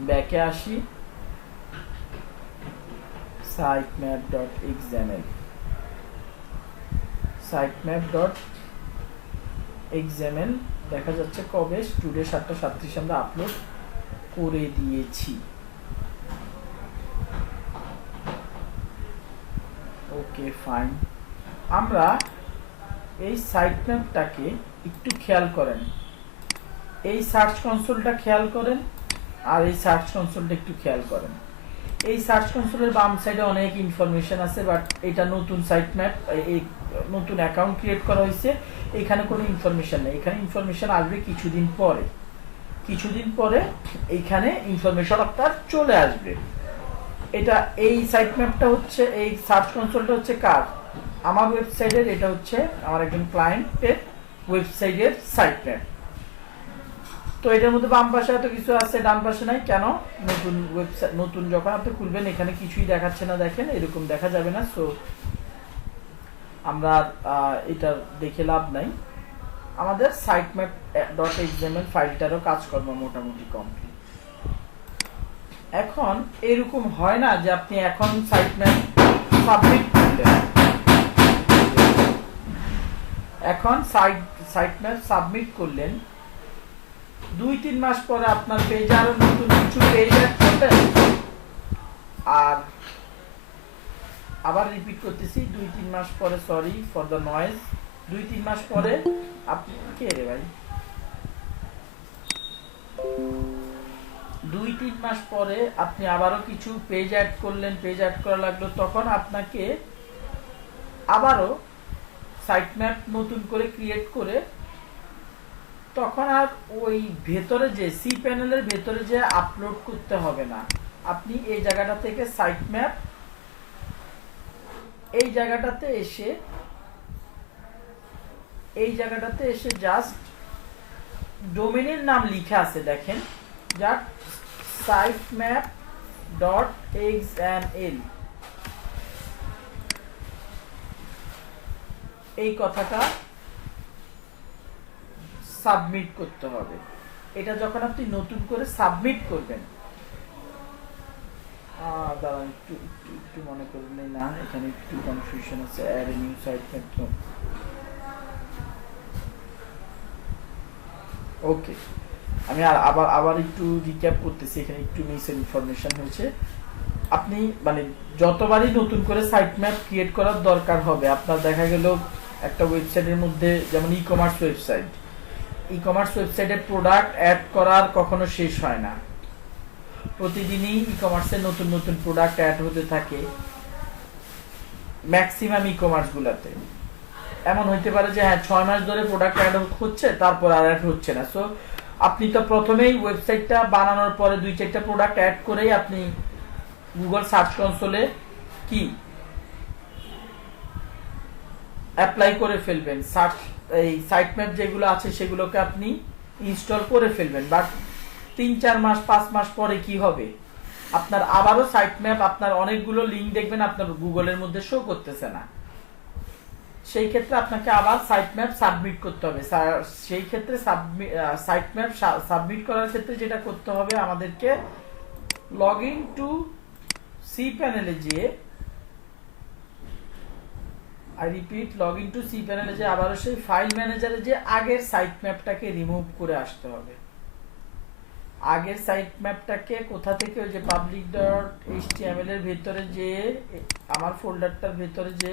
ব্যাকে আসি, sitemap.xml দেখা যাচ্ছে কবে টুডে 7:37 আমরা আপলোড করে দিয়েছি। Okay fine. আমরা এই সাইট ম্যাপটাকে একটু খেয়াল করেন, এই সার্চ কনসোলটা খেয়াল করেন আর এই সার্চ কনসোলটা একটু খেয়াল করেন। এই সার্চ কনসোলের বাম সাইডে অনেক ইনফরমেশন আছে, বাট এটা নতুন সাইট ম্যাপ, এই নতুন অ্যাকাউন্ট ক্রিয়েট করা হয়েছে, এখানে কোনো ইনফরমেশন নেই। এখানে ইনফরমেশন আসবে কিছুদিন পরে এইখানে ইনফরমেশন আপনার চলে আসবে। এটা এই সাইট ম্যাপটা হচ্ছে, এই সার্চ কনসোলটা হচ্ছে কার? আমার ওয়েবসাইটের। এটা হচ্ছে আমার একজন ক্লায়েন্টের ওয়েবসাইটের সাইট ম্যাপ। তো এটার মধ্যে বাম পাশে এত কিছু আছে, ডান পাশে নাই কেন? নতুন ওয়েবসাইট, নতুন যখন আপনি খুলবেন এখানে কিছুই দেখাচ্ছে না, দেখেন এরকম দেখা যাবে না। সো আমরা এটা দেখে লাভ নাই। আমাদের sitemap.xml ফাইলটারও কাজকর্ম মোটামুটি কমপ্লিট। এখন এরকম হয় না যে আপনি এখন সাইটম্যাপ সাবমিট করলেন, এখন সাইটম্যাপ সাবমিট করলেন, 2-3 মাস পরে আপনার পেজে আরো নতুন কিছু পেজ অ্যাড করবেন। আর আবার রিপিট করতেছি, 2-3 মাস পরে, সরি ফর দ্য নয়েজ, 2-3 মাস পরে আপনি কে রে ভাই, 2-3 মাস পরে আপনি আবারও কিছু পেজ অ্যাড করলেন, পেজ অ্যাড করা লাগলো, তখন আপনাকে আবারও সাইটম্যাপ নতুন করে ক্রিয়েট করে, তখন আর ওই ভেতরে যে সি প্যানেলের ভেতরে যে আপলোড করতে হবে না। আপনি এই জায়গাটা থেকে সাইটম্যাপ, এই জায়গাটাতে এসে জাস্ট ডোমেনের নাম লিখা আছে, দেখেন, যা sitemap ডট xml এই কথাটা সাবমিট করতে হবে। এটা যখন আপনি নতুন করে সাবমিট করবেন, দাঁড়ান একটু মনে করুন, না এখানে একটু কনফিউশন আছে। Add a new site map, okay আমি আবার একটু রিক্যাপ করতেছি, এখানে একটু মিস ইনফরমেশন হয়েছে। আপনি মানে যতবারই নতুন করে সাইট ম্যাপ ক্রিয়েট করার দরকার হবে, আপনার দেখা গেল একটা ওয়েবসাইটের মধ্যে, যেমন ই কমার্স ওয়েবসাইটে প্রোডাক্ট অ্যাড করার কখনো শেষ হয় না, প্রতিদিনই ই কমার্সে নতুন নতুন প্রোডাক্ট অ্যাড হতে থাকে। ম্যাক্সিমাম ই কমার্স গুলাতে এমন হইতে পারে যে হ্যাঁ 6 মাস ধরে প্রোডাক্ট অ্যাড হচ্ছে, তারপর আর অ্যাড হচ্ছে না। সো আপনি তো প্রথমেই ওয়েবসাইটটা বানানোর পরে 2-4টা প্রোডাক্ট অ্যাড করেই আপনি গুগল সার্চ কনসোলে কি অ্যাপ্লাই করে ফেলবেন, সার্চ এই সাইট ম্যাপ যেগুলো আছে সেগুলোকে আপনি ইনস্টল করে ফেলবেন। বাট 3-4 মাস 5 মাস পরে কি হবে, আপনার আবারও সাইট ম্যাপ, আপনার অনেকগুলো লিঙ্ক দেখবেন আপনার গুগলের মধ্যে শো করতেছে না। সেই ক্ষেত্রে আপনাকে আবার সাইট ম্যাপ সাবমিট করতে হবে। সেই ক্ষেত্রে সাইট ম্যাপ সাবমিট করার ক্ষেত্রে যেটা করতে হবে, আমাদেরকে লগ ইন টু সি প্যানেলে যেয়ে, I repeat, log in to C প্যানেলে যে আবারও সেই ফাইল ম্যানেজারে যে আগের সাইট ম্যাপটাকে রিমুভ করে আসতে হবে। আগের সাইট ম্যাপটাকে কোথা থেকে, ওই যে পাবলিক ডট এইচটিএমএল এর ভেতরে যে, আমার ফোল্ডারটার ভেতরে যে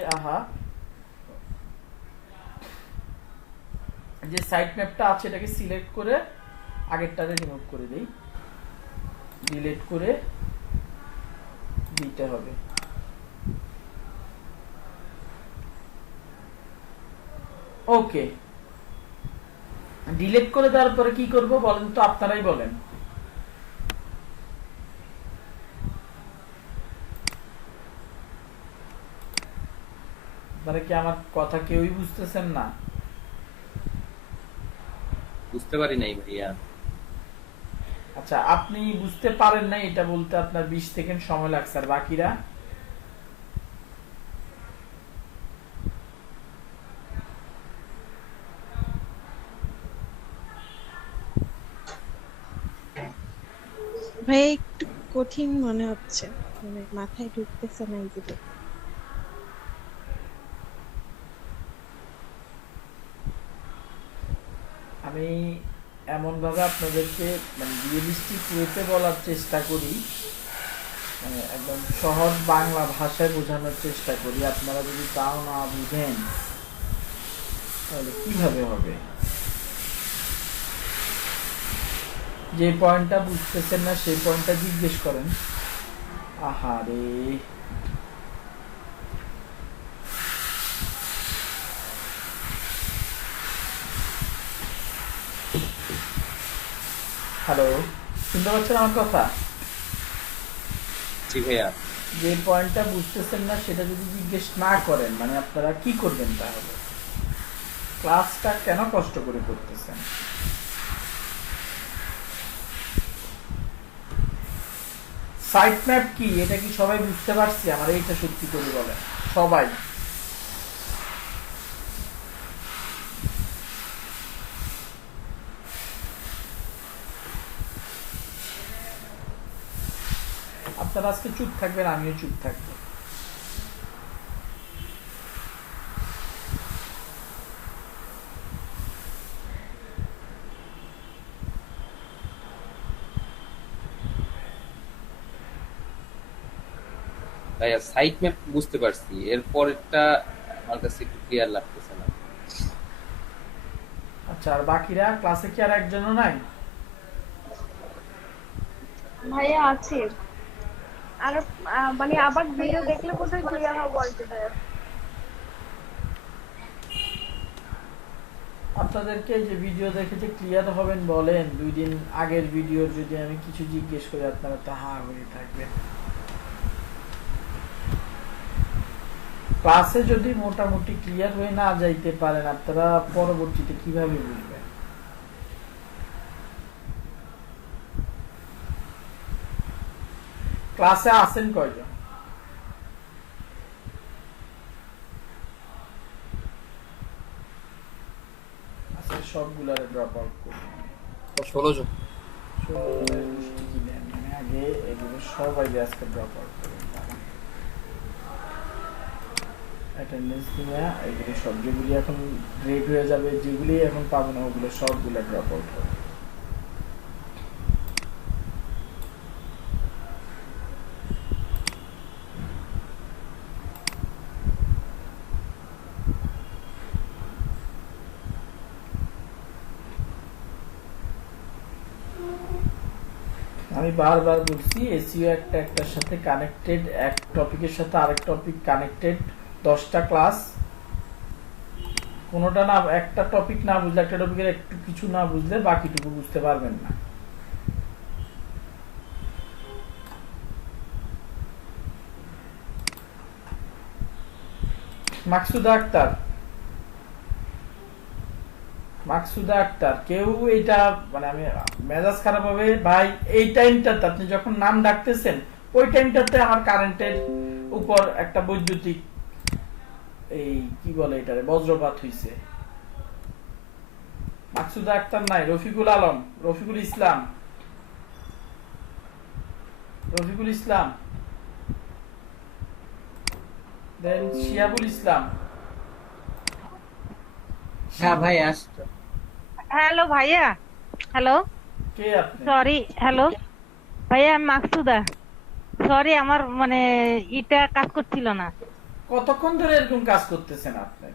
যে সাইট ম্যাপটা আছে এটাকে সিলেক্ট করে আগেরটাকে রিমুভ করে দেই, ডিলিট করে দিতে হবে। ওকে, ডিলিট করে দেওয়ার পরে কি করব বলেন তো, আপনারাই বলেন। কি আমার কথা কেউই বুঝতেছেন না? বুঝতে পারি নাই ভাইয়া। আচ্ছা, আপনি বুঝতে পারেন না এটা বলতে আপনার 20 সেকেন্ড সময় লাগছে, আর বাকিরা? ভাই একটু কঠিন মনে হচ্ছে, মানে মাথায় ঢুকতেছে না এগুলো। আমি এমন ভাবে আপনাদেরকে মানে রিয়েলিস্টিক ওয়েতে বলার চেষ্টা করি, মানে একদম সহজ বাংলা ভাষায় বোঝানোর চেষ্টা করি। আপনারা যদি তাও না বুঝেন তাহলে কিভাবে হবে? যে পয়েন্টটা বুঝতেছেন না সেই পয়েন্টটা জিজ্ঞেস করেন। আহারে, হ্যালো, শুনতে পাচ্ছেন আমার কথা? জি ভাইয়া। যে পয়েন্টটা বুঝতেছেন না সেটা যদি জিজ্ঞেস না করেন, মানে আপনারা কি করবেন তাহলে? ক্লাসটা কেন কষ্ট করে করতেছেন? সাইট ম্যাপ কি, এটা কি সবাই বুঝতে পারছি? আমার এইটা সত্যি করে বলেন সবাই। আপনারা আজকে চুপ থাকবেন, আমিও চুপ থাকবো। ভাইয়া সাইট ম্যাপ বুঝতে পারছি, এর পরেরটা আমার কাছে একটু ক্লিয়ার লাগতেছে না। আচ্ছা, আর বাকিরা ক্লাসে কি আর একজনও নাই? ভাইয়া আছে, আর মানে আবার ভিডিও দেখলে কোথায় ক্লিয়ার হবে বলতে পারে। আপনাদেরকে যে ভিডিও দেখে যে ক্লিয়ার হবেন বলেন, 2 দিন আগের ভিডিওর যদি আমি কিছু জিজ্ঞেস করি আপনারা তো হা হয়ে থাকবেন। ক্লাসে যদি মোটামুটি ক্লিয়ার হয়ে না যাইতে পারেন, আপনারা পরবর্তীতে কিভাবে বুঝবেন? ক্লাসে আছেন কয়জন? আচ্ছা সবগুলারে ড্রপ আউট করুন। 16 জন। 16 জনের গোষ্ঠী কি নেন? মানে আগে এগুলো সবাই আজকে ড্রপ আউট করুন। অ্যাটেন্ডেন্স নিয়ে এগুলো সব যেগুলি এখন গ্রেড হয়ে যাবে, যেগুলি এখন পাবো না ওগুলো সবগুলো ড্রপ আউট করুন। আমি বারবার বলছি এসইও একটা একটার সাথে কানেক্টেড, এক টপিকের সাথে আরেক টপিক কানেক্টেড। 10টা ক্লাস, কোনোটা না, একটা টপিক না বুঝলে, একটা টপিকের একটু কিছু না বুঝলে বাকিটুকু বুঝতে পারবেন না। মাকসুদা আক্তার, মাকসুদা আক্তার, কেউ এটা মানে আমি মেজাজ খারাপ হবে ভাই। এই টাইমটাতে আপনি যখন নাম ডাকতেছেন ওই টাইমটাতে আমার কারেন্টের উপর একটা বৈদ্যুতিক এই কি বলে এটারে বজ্রপাত হইছে। মাকসুদা আক্তার নাই, রফিকুল আলম, রফিকুল ইসলাম, রফিকুল ইসলাম, দেন শিয়াবুল ইসলাম। হ্যাঁ ভাই আসতো। হ্যালো ভাইয়া, হ্যালো, কে আপনি? সরি, হ্যালো ভাইয়া, আমি মাকসুদা। সরি, আমার মানে এটা কাজ করছিল না। কতক্ষণ ধরে এরকম কাজ করতেছেন আপনি?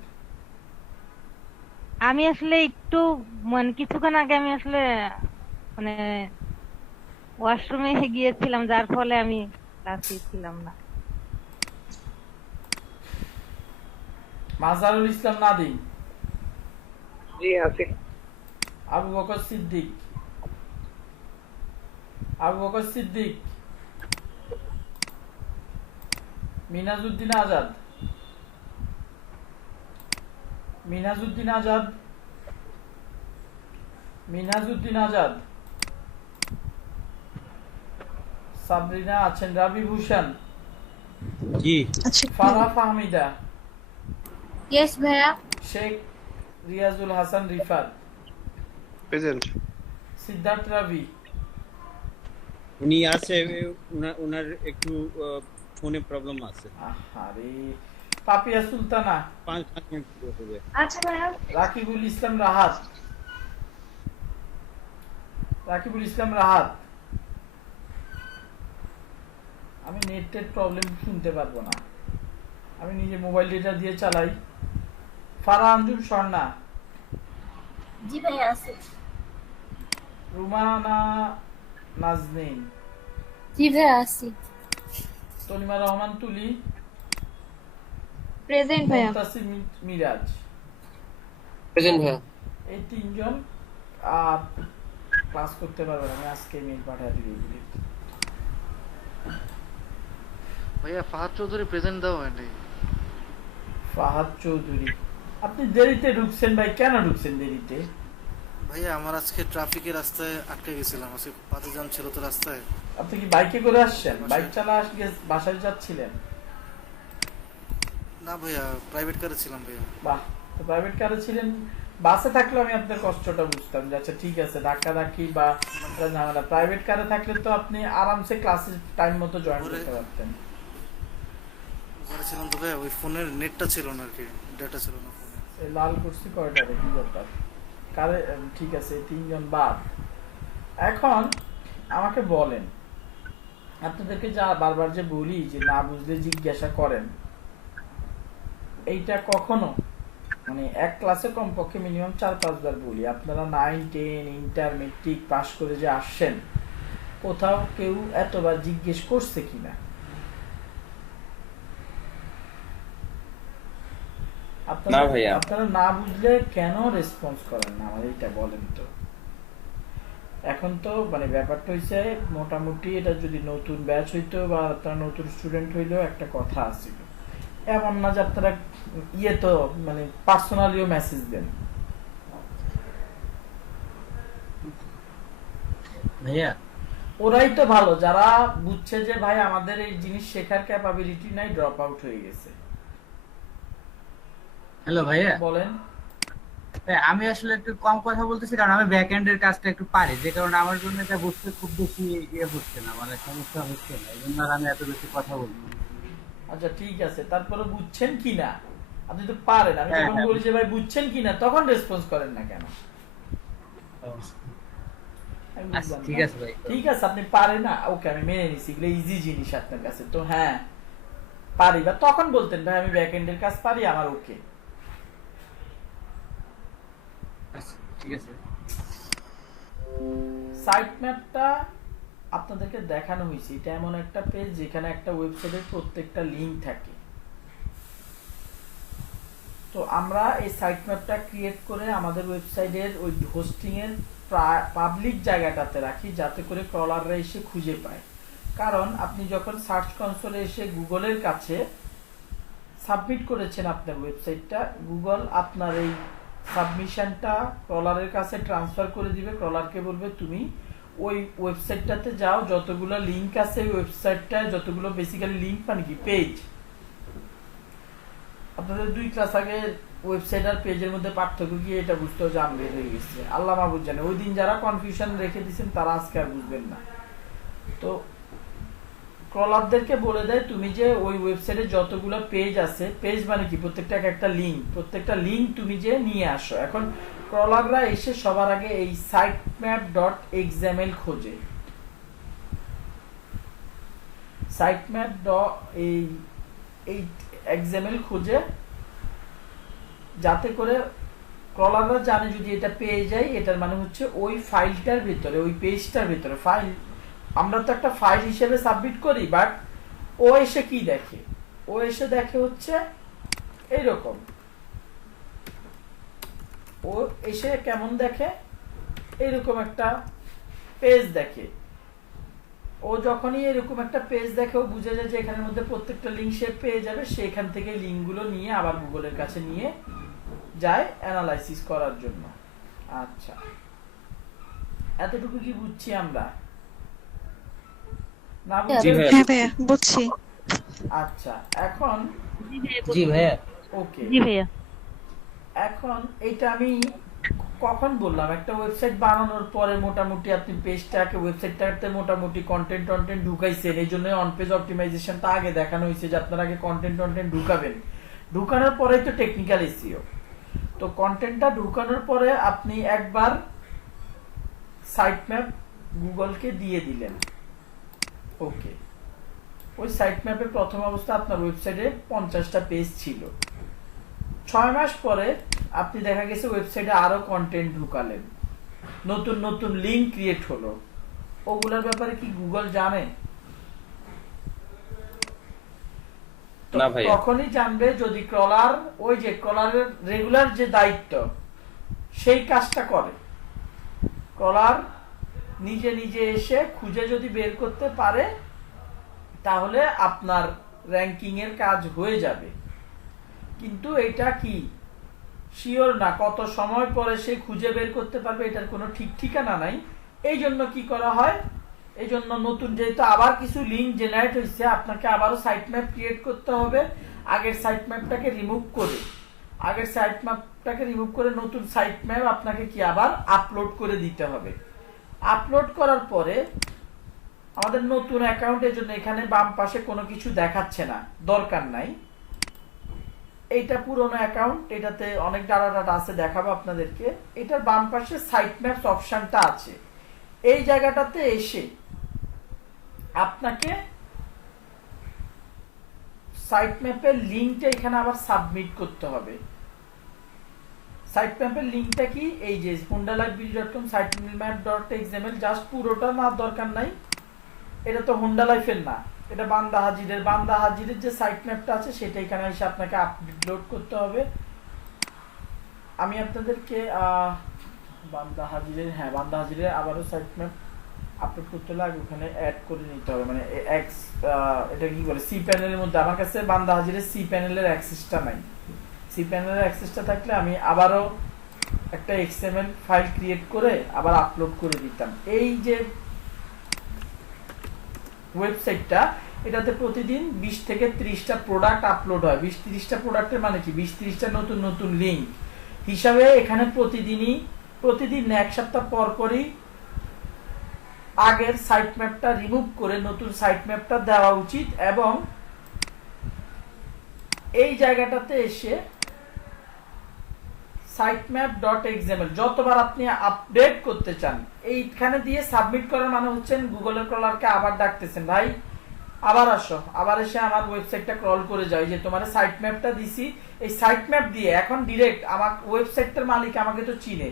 আমি আসলে একটু মানে কিছুক্ষণ আগে আমি আসলে মানে ওয়াশরুমে গিয়েছিলাম, যার ফলে আমি ক্লাসে ছিলাম না। মাজারুল ইসলাম নাদিম, জি আছি। আবু বকর সিদ্দিক, আবু বকর সিদ্দিক, মিনাজউদ্দিন আজাদ, মিনাজউদ্দিন আজাদ, মিনাজউদ্দিন আজাদ, সাবরিনা আছেন, রাবি ভূষণ, জি আচ্ছা ফারাহ ফাহমিদা, ইয়েস ভাইয়া। শেখ রিয়াজুল হাসান রিফাত, প্রেজেন্ট। সিদ্ধার্থ রাবি, উনি আছে, ওনার একটু ফোনে প্রবলেম আছে। আরে পাপিয়া সুলতানা, 5 মিনিট হবে। আচ্ছা ভাইয়া। রাকিবুল ইসলাম রাহাত, রাকিবুল ইসলাম রাহাত। আমি নেটের প্রবলেম শুনতে পারবো না, আমি নিজে মোবাইল ডেটা দিয়ে চালাই। ফারা আঞ্জুম স্বর্ণা, জি ভাইয়া আছে। রুমানা নাজনীন, জি ভাইয়া আছি। তনিমা রহমান তুলি, প্রেজেন্ট ভাইয়া। মুনতাসির মিরাজ। প্রেজেন্ট ভাইয়া। এই তিনজন আর ক্লাস করতে পারবেন, আমি আজকে মেল পাঠিয়ে দিবি। ভাইয়া ফাহাদ চৌধুরী প্রেজেন্ট দেওয়া হয়নি। ফাহাদ চৌধুরী, আপনি দেরিতে ঢুকছেন ভাই, কেন ঢুকছেন দেরিতে? ভাইয়া আমার আজকে ট্রাফিকের রাস্তায় আটকে গেছিলাম, আজকে পাতি জ্যাম ছিল তো রাস্তায়। আপনি কি বাইকে করে আসছেন? বাইক চালা বাসায় যাচ্ছিলেন? না ভাইয়া, প্রাইভেট কারে ছিলাম ভাইয়া। বাহ, তো প্রাইভেট কারে ছিলেন। বাসে থাকলে আমি আপনার কষ্টটা বুঝতাম যে আচ্ছা ঠিক আছে, ধাক্কা ধাক্কি বা ঝামেলা। প্রাইভেট কারে থাকলে তো আপনি আরামসে ক্লাসে টাইম মতো জয়েন করতে পারতেন। ওখানে ছিলাম তো ভাইয়া, ওই ফোনের নেটটা ছিল না আর কি, ডেটা ছিল না ফোনে। এই লাল কুর্সি কয়টারে কি ব্যাপার? কারে ঠিক আছে, এই তিনজন বাদ। এখন আমাকে বলেন, আপনাদেরকে যা বারবার যে বলি যে না বুঝলে জিজ্ঞাসা করেন, এইটা কখনো মানে এক ক্লাসে কমপক্ষে মিনিমাম 4-5 বার বলি। আপনারা 9, 10 ইন্টার মেট্রিক পাস করে যে আসছেন, কোথাও কেউ এতবার জিজ্ঞেস করছে কিনা? না ভাইয়া। আপনারা না বুঝলে কেন রেসপন্স করেন না আমার এইটা বলেন তো। এখন তো মানে ব্যাপারটা হইছে মোটামুটি, এটা যদি নতুন ব্যাচ হইতো বা আপনারা নতুন স্টুডেন্ট হইলেও একটা কথা আছিল, এমন না যে আপনারা ইয়ে তো মানে পার্সোনালিও মেসেজ দেন। ভাইয়া ওরাই তো ভালো যারা বুঝছে যে ভাই আমাদের এই জিনিস শেখার ক্যাপাবিলিটি নাই, ড্রপ আউট হয়ে গেছে। হ্যালো ভাইয়া, বলেন। ভাই, আমি আসলে একটু কম কথা বলতেছি কারণ আমি ব্যাক এন্ডের কাজটা একটু পারি, যে কারণে আমার জন্য এটা বুঝতে খুব বেশি ইয়ে হচ্ছে না, মানে সমস্যা হচ্ছে না, এই জন্য আর আমি এত বেশি কথা বলি না। আচ্ছা ঠিক আছে, তারপরে বুঝছেন কিনা? আপনি তো পারেন, আমি হ্যাঁ, যখন হ্যাঁ। বলি যে ভাই বুঝছেন কিনা তখন রেসপন্স করেন না কেন? আমি আচ্ছা, বুঝলাম ঠিক না। আছে ভাই। ঠিক আছে, আপনি পারেন না, ওকে আমি মেনে নিছি, এগুলো ইজি জিনিস আপনার কাছে তো। হ্যাঁ পারি, বা তখন বলতেন ভাই আমি ব্যাক এন্ডের কাজ পারি, আমার ওকে। আচ্ছা, ঠিক আছে। সাইট ম্যাপটা আপনাদেরকে দেখানো হয়েছে, এটা এমন একটা পেজ যেখানে একটা ওয়েবসাইটের প্রত্যেকটা লিংক থাকে। তো আমরা এই সাইট ম্যাপটা ক্রিয়েট করে আমাদের ওয়েবসাইটের ওই হোস্টিং এর পাবলিক জায়গাটাতে রাখি, যাতে করে ক্রলাররা এসে খুঁজে পায়। কারণ আপনি যখন সার্চ কনসোলে এসে গুগলের কাছে সাবমিট করেছেন আপনার ওয়েবসাইটটা, গুগল আপনার এই সাবমিশনটা ক্রলারের কাছে ট্রান্সফার করে দিবে। ক্রলারকে বলবে তুমি ওই ওয়েবসাইটটাতে যাও, যতগুলো লিংক আছে ওই ওয়েবসাইটটায়, যতগুলো বেসিক্যালি লিংক মানে কি পেজ, আপনাদের 2 ক্লাস আগে ওয়েবসাইট আর পেজের মধ্যে পার্থক্য কি এটা বুঝতেও জান বের হয়ে গেছে, আল্লাহ মাহবুব জানে। ওই দিন যারা কনফিউশন রেখে দিয়েছেন তারা আজকে আর বুঝবেন না। তো ক্রলারদেরকে বলে দেয় তুমি যে ওই ওয়েবসাইটে যতগুলো পেজ আছে, পেজ মানে কি প্রত্যেকটা একটা লিংক, প্রত্যেকটা লিংক তুমি যে নিয়ে আসো। এখন ক্রলাররা এসে সবার আগে এই sitemap.xml খোঁজে, এই XML খোঁজে, যাতে করে ক্রলাররা জানে যদি এটা পেয়ে যায় এটার মানে হচ্ছে ওই ফাইলটার ভিতরে, ওই পেজটার ভিতরে ফাইল। আমরা তো একটা ফাইল হিসেবে সাবমিট করি, বাট ও এসে কি দেখে? ও এসে দেখে হচ্ছে এইরকম। ও এসে কেমন দেখে? এইরকম একটা পেজ দেখে। ও যখনই এরকম একটা পেজ দেখে ও বুঝে যায় যে এখানের মধ্যে প্রত্যেকটা লিংক সে পেয়ে যাবে, সেখান থেকে লিংকগুলো নিয়ে আবার গুগলের কাছে নিয়ে যায় অ্যানালাইসিস করার জন্য। আচ্ছা, এতটুকু কি বুঝছি আমরা? না বুঝছি? হ্যাঁ ভাইয়া, বুঝছি। আচ্ছা, এখন জি ভাইয়া। ওকে, জি ভাইয়া। এখন এটা আমি কখন বললাম? একটা ওয়েবসাইট বানানোর পরে মোটামুটি আপনি পেজটাকে, ওয়েবসাইটটাতে মোটামুটি কন্টেন্ট ঢুকাইছেন, এই জন্য অন পেজ অপটিমাইজেশনটা আগে দেখানো হয়েছে যে আপনার আগে কন্টেন্ট ঢুকাবেন। ঢুকানোর পরেই তো টেকনিক্যাল এসইও। তো কন্টেন্টটা ঢুকানোর পরে আপনি একবার সাইট ম্যাপ গুগলকে দিয়ে দিলেন, ওকে। ওই সাইট ম্যাপে প্রথম অবস্থা আপনার ওয়েবসাইটে 50টা পেজ ছিল। 6 মাস পরে আপনি দেখা গেছে ওয়েবসাইটে আরো কন্টেন্ট ঢুকালেন, নতুন নতুন লিংক ক্রিয়েট হলো, ওগুলোর ব্যাপারে কি গুগল জানে? না ভাইয়া। তখনই জানবে যদি ক্রলার, ওই যে ক্রলারের রেগুলার যে দায়িত্ব সেই কাজটা করে। ক্রলার নিজে নিজে এসে খুঁজে যদি বের করতে পারে তাহলে আপনার র্যাঙ্কিং এর কাজ হয়ে যাবে। কিন্তু এটা কি শিওর না কত সময় পরে সে খুঁজে বের করতে পারবে, এটার কোনো ঠিক ঠিকানা নাই। এই জন্য কি করা হয়, এই জন্য নতুন যেহেতু আবার কিছু লিংক জেনারেট হয়েছে, আপনাকে আবারও সাইট ম্যাপ ক্রিয়েট করতে হবে। আগের সাইট ম্যাপটাকে রিমুভ করে নতুন সাইট ম্যাপ আপনাকে কি আবার আপলোড করে দিতে হবে। আপলোড করার পরে আমাদের নতুন অ্যাকাউন্টের জন্য এখানে বাম পাশে কোনো কিছু দেখাচ্ছে না, দরকার নাই। এইটা পুরনো অ্যাকাউন্ট, এটাতে অনেক ডাটা আছে, দেখাবো আপনাদেরকে। এটার বাম পাশে সাইট ম্যাপস অপশনটা আছে, এই জায়গাটাতে এসে আপনাকে সাইট ম্যাপের লিংকটা এখানে আবার সাবমিট করতে হবে। সাইট ম্যাপের লিংকটা কি, এই যে hondalife.com sitemap.xml, জাস্ট পুরোটা না, দরকার নাই। এটা তো হোন্ডা লাইফের না, এটা বান্দা হাজিরের যে সাইট ম্যাপটা আছে সেটা এখানে এসে আপনাকে আপলোড করতে হবে। আমি আপনাদেরকে বান্দা হাজিরের আবারও সাইট ম্যাপ আপলোড করতে হলে আগে ওখানে অ্যাড করে নিতে হবে, মানে এটা কি বলে সি প্যানেলের মধ্যে। আমার কাছে বান্দা হাজিরের সি প্যানেলের অ্যাক্সেসটা নাই। সি প্যানেলের অ্যাক্সেসটা থাকলে আমি আবারও একটা XML ফাইল ক্রিয়েট করে আবার আপলোড করে দিতাম। এই যে ওয়েবসাইটটা, এটাতে প্রতিদিন 20 থেকে 30টা প্রোডাক্ট আপলোড হয়। 20-30টা প্রোডাক্টের মানে কি, 20-30টা নতুন নতুন লিঙ্ক হিসাবে এখানে প্রতিদিন না, এক সপ্তাহ পর পরই আগের সাইট ম্যাপটা রিমুভ করে নতুন সাইট ম্যাপটা দেওয়া উচিত। এবং এই জায়গাটাতে এসে sitemap.xml যতবার আপনি আপডেট করতে চান এইখানে দিয়ে সাবমিট করার মানে হচ্ছেন গুগলের ক্রলারকে আবার ডাকতেছেন, ভাই আবার আসো, আবার এসে আমার ওয়েবসাইটটা ক্রল করে যাও, যে তোমার সাইট ম্যাপটা দিছি, এই সাইট ম্যাপ দিয়ে এখন ডিরেক্ট আমার ওয়েবসাইটটার মালিক আমাকে তো চিনে,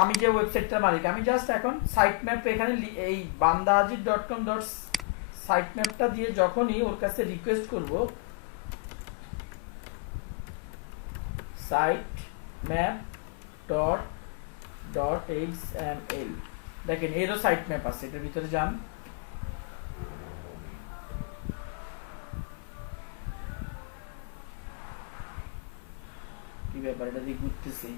আমি যে ওয়েবসাইটটার মালিক, আমি জাস্ট এখন সাইট ম্যাপ এখানে এই bandahajir.com সাইট ম্যাপটা দিয়ে যখনই ওর কাছে রিকোয়েস্ট করব sitemap.xml, দেখেন এরও সাইট ম্যাপ আছে, এটার ভিতরে যান, কি ব্যাপার এটা দিয়ে ঘুরতেছি,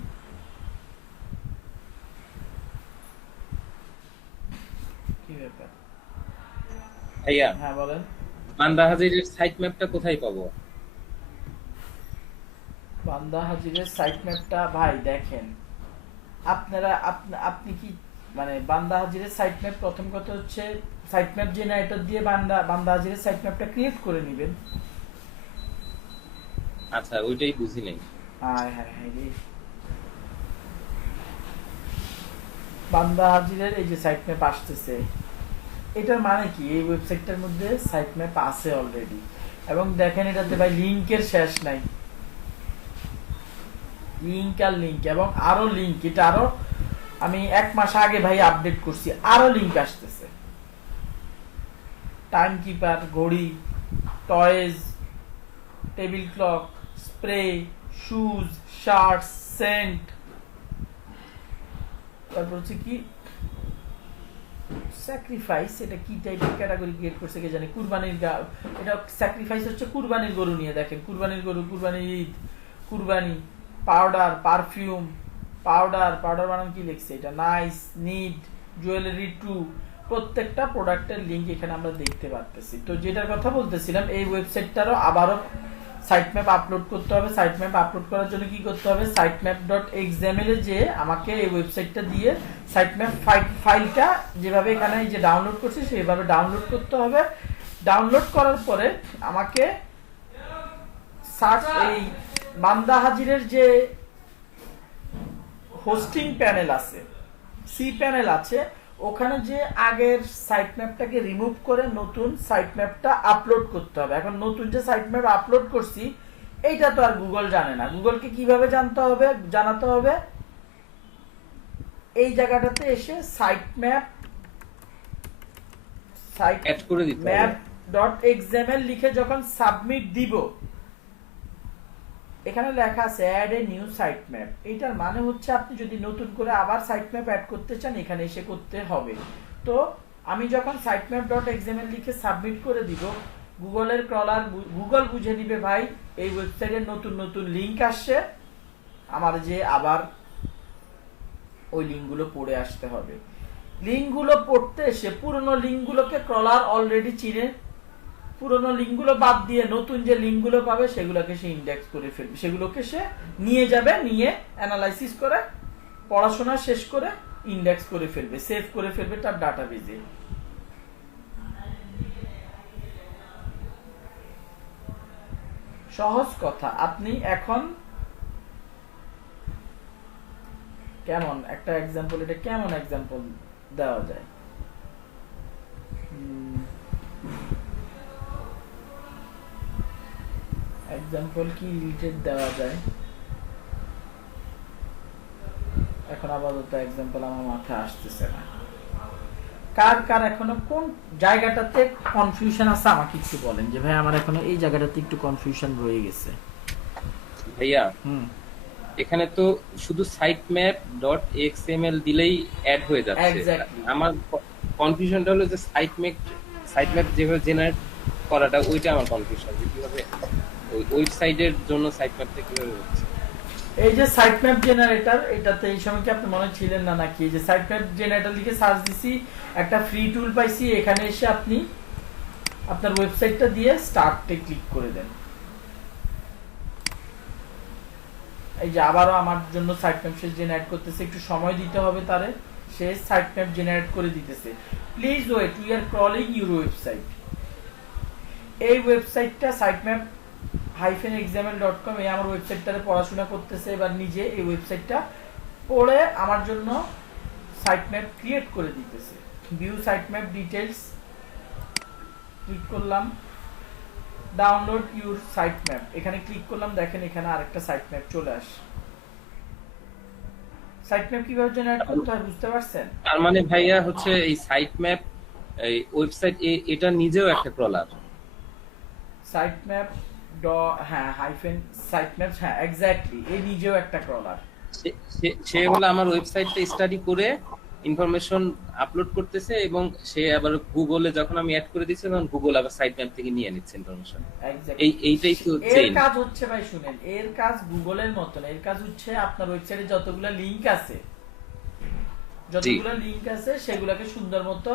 কি ব্যাপার ভাইয়া হ্যাঁ বলেন। বান্দা হাজিরের সাইট ম্যাপটা কোথায় পাবো? বান্দা হাজিরের সাইট ম্যাপটা ভাই দেখেন আপনারা আপনি কি মানে বান্দা হাজিরের সাইট ম্যাপ প্রথম কথা হচ্ছে সাইট ম্যাপ জেনারেটর দিয়ে বান্দা হাজিরের সাইট ম্যাপটা ক্রিয়েট করে নেবেন। আচ্ছা ওইটাই বুঝি নাই। হ্যাঁ রে বান্দা হাজিরের এই যে সাইট ম্যাপ আসতেছে, এটার মানে কি এই ওয়েবসাইটটার মধ্যে সাইট ম্যাপ আছে অলরেডি, এবং দেখেন এটাতে ভাই লিংকের শেষ নাই, লিংক আর লিংক এবং আরো লিংক, এটা আরো আমি 1 মাস আগে ভাই আপডেট করছি, আরো লিংক আসতেছে, টাইম কিপার, ঘড়ি, toys, table clock, spray, shoes, shirts, scent, তারপর হচ্ছে কি স্যাক্রিফাইস, এটা কি টাইপের ক্যাটাগরি ক্রিয়েট করছে কে জানে, কুরবানির এটা স্যাক্রিফাইস হচ্ছে কুরবানির গরু নিয়ে, দেখেন কুরবানির গরু, কুরবানির ঈদ, কুরবানি, পাউডার, পারফিউম, পাউডার বানান কি লিখছে এটা, নাইস, নিড, জুয়েলারি টু, প্রত্যেকটা প্রোডাক্টের লিংক এখানে আমরা দেখতে পাচ্ছি। তো যেটার কথা বলতেছিলাম এই ওয়েবসাইটটারও আবারও সাইট ম্যাপ আপলোড করতে হবে। সাইট ম্যাপ আপলোড করার জন্য কি করতে হবে, sitemap.xml এ যে আমাকে এই ওয়েবসাইটটা দিয়ে সাইট ম্যাপ ফাইলটা যেভাবে এখানে এই যে ডাউনলোড করছি সেভাবে ডাউনলোড করতে হবে। ডাউনলোড করার পরে আমাকে সার্চ এই বান্দা হাজিরের যে হোস্টিং প্যানেল আছে, সি প্যানেল আছে, ওখানে যে আগের সাইট ম্যাপটাকে রিমুভ করে নতুন সাইট ম্যাপটা আপলোড করতে হবে। এখন নতুন যে সাইট ম্যাপ আপলোড করছি এইটা তো আর গুগল জানে না, গুগলকে কিভাবে জানাতে হবে, এই জায়গাটাতে এসে sitemap.xml লিখে যখন সাবমিট দিব, এখানে লেখা আছে add a new site map, এটার মানে হচ্ছে আপনি যদি নতুন করে আবার সাইট ম্যাপ অ্যাড করতে চান এখানে এসে করতে হবে। তো আমি যখন sitemap.xml লিখে সাবমিট করে দিব, গুগলের ক্রলার গুগল বুঝে নিবে ভাই এই ওয়েবসাইটের নতুন নতুন লিংক আসছে, আমার যে আবার ওই লিংকগুলো পড়ে আসতে হবে। লিংকগুলো পড়তে এসে পুরনো লিংকগুলোকে ক্রলার অলরেডি চিনে, পুরনো লিংকগুলো বাদ দিয়ে নতুন যে লিংকগুলো পাবে সেগুলোকে সে ইন্ডেক্স করে ফেলবে, সেগুলোকে সে নিয়ে যাবে, নিয়ে অ্যানালাইসিস করে পড়াশোনা শেষ করে ইন্ডেক্স করে ফেলবে, সেভ করে ফেলবে তার ডাটাবেজে। সহজ কথা। আপনি এখন কেমন একটা এক্সাম্পল, এটা কেমন এক্সাম্পল দেওয়া যায়, এক্সাম্পল কি রিলেটেড দেওয়া যায়, এখন আপাতত এক্সাম্পল আমার মাথায় আসতেছে না। কার এখনো কোন জায়গাটাতে কনফিউশন আছে আমাকে একটু বলেন, যে ভাই আমার এখনো এই জায়গাটাতে একটু কনফিউশন রয়ে গেছে। ভাইয়া এখানে তো শুধু sitemap.xml দিলেই অ্যাড হয়ে যাচ্ছে, আমার কনফিউশনটা হলো যে সাইটম্যাপ যেভাবে জেনারেট করাটা, ওইটা আমার কনফিউশন, যে কিভাবে ওই ওয়েবসাইটের জন্য সাইটম্যাপটা কিভাবে হচ্ছে। এই যে সাইটম্যাপ জেনারেটর, এটাতে এই সময় কি আপনি মনে ছিলেন না নাকি, এই যে সাইটম্যাপ জেনারেটর লিখে সার্চ দিছি, একটা ফ্রি টুল পাইছি, এখানে এসে আপনি আপনার ওয়েবসাইটটা দিয়ে স্টার্টে ক্লিক করে দেন। এই যে আবারও আমার জন্য সাইট ম্যাপ সে জেনারেট করতেছে, একটু সময় দিতে হবে তারে, সে সাইট ম্যাপ জেনারেট করে দিতেছে। Please wait, we are crawling your website. এই ওয়েবসাইটটা সাইটম্যাপ -xml.com, এই আমার ওয়েবসাইটটারে পড়াশোনা করতেছে, এবার নিজে এই ওয়েবসাইটটা পড়ে আমার জন্য সাইটম্যাপ ক্রিয়েট করে দিতেছে। ভিউ সাইটম্যাপ ডিটেইলস ক্লিক করলাম, ডাউনলোড ইউর সাইটম্যাপ এখানে ক্লিক করলাম, দেখেন এখানে আরেকটা সাইটম্যাপ চলে আসে। সাইটম্যাপ কিভাবে জেনারেট করতে হয় বুঝতে পারছেন? তার মানে ভাইয়া হচ্ছে এই সাইটম্যাপ এই ওয়েবসাইট এটা নিজেও একটা ক্রলার। সাইটম্যাপ হ্যাঁ হাইফেন সাইটম্যাপ, হ্যাঁ এক্স্যাক্টলি, এই নিজেও একটা ক্রলার। সে হলো আমার ওয়েবসাইটটা স্টাডি করে ইনফরমেশন আপলোড করতেছে এবং সে আবার গুগলে যখন আমি অ্যাড করে দিচ্ছি তখন গুগল আবার সাইটম্যাপ থেকে নিয়ে নিচ্ছে ইনফরমেশন। এইটাই তো এর কাজ হচ্ছে ভাই, শুনেন, এর কাজ গুগলের মত না, এর কাজ হচ্ছে আপনার ওয়েবসাইটে যতগুলো লিংক আছে সেগুলোকে সুন্দর মতো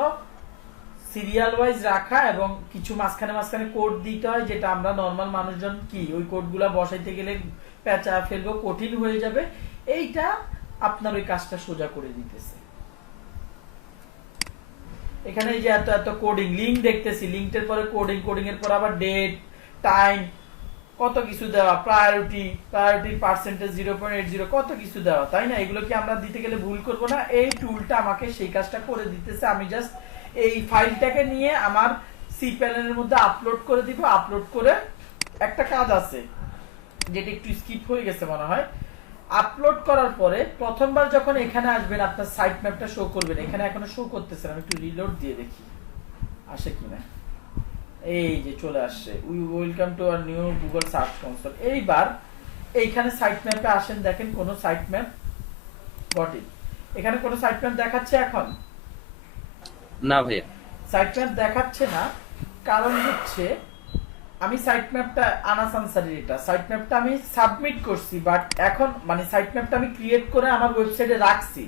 সিরিয়াল ওয়াইজ রাখা এবং কিছু মাঝখানে কোড দিতে হয়, যেটা আমরা নরমাল মানুষজন কি ওই কোডগুলো বসাইতে গেলে পেঁচা ফেলবো, কঠিন হয়ে যাবে। এইটা আপনার ওই কাজটা সোজা করে দিতেছে। এখানে এই যে এত এত কোডিং লিংক দেখতেছি, লিংকের পরে কোডিং এর পর আবার ডেট টাইম কত কিছু দেওয়া, প্রায়োরিটি পার্সেন্টেজ 0.80 কত কিছু দেওয়া, তাই না? এগুলো কি আমরা দিতে গেলে ভুল করব না? এই টুলটা আমাকে সেই কাজটা করে দিতেছে। আমি জাস্ট এই ফাইলটাকে নিয়ে আমার সি প্যানেলের মধ্যে আপলোড করে দিব। আপলোড করে একটা কাজ আছে যেটা একটু স্কিপ হয়ে গেছে মনে হয়, আপলোড করার পরে প্রথমবার যখন এখানে আসবেন আপনার সাইট ম্যাপটা শো করবেন, এখানে এখনো শো করতেছে না, আমি একটু রিলোড দিয়ে দেখি আসে কিনা। এই যে চলে আসছে, we welcome to our new Google search console. এইবার এইখানে সাইট ম্যাপে আসেন, দেখেন কোন সাইট ম্যাপ গট ইট, এখানে কোন সাইট ম্যাপ দেখাচ্ছে এখন? না ভাইয়া, সাইট ম্যাপ দেখাচ্ছে না, কারণ হচ্ছে আমি সাইট ম্যাপটা আনাস আনসারির এটা সাইট ম্যাপটা আমি সাবমিট করছি, বাট এখন মানে সাইট ম্যাপটা আমি ক্রিয়েট করে আমার ওয়েবসাইটে রাখছি,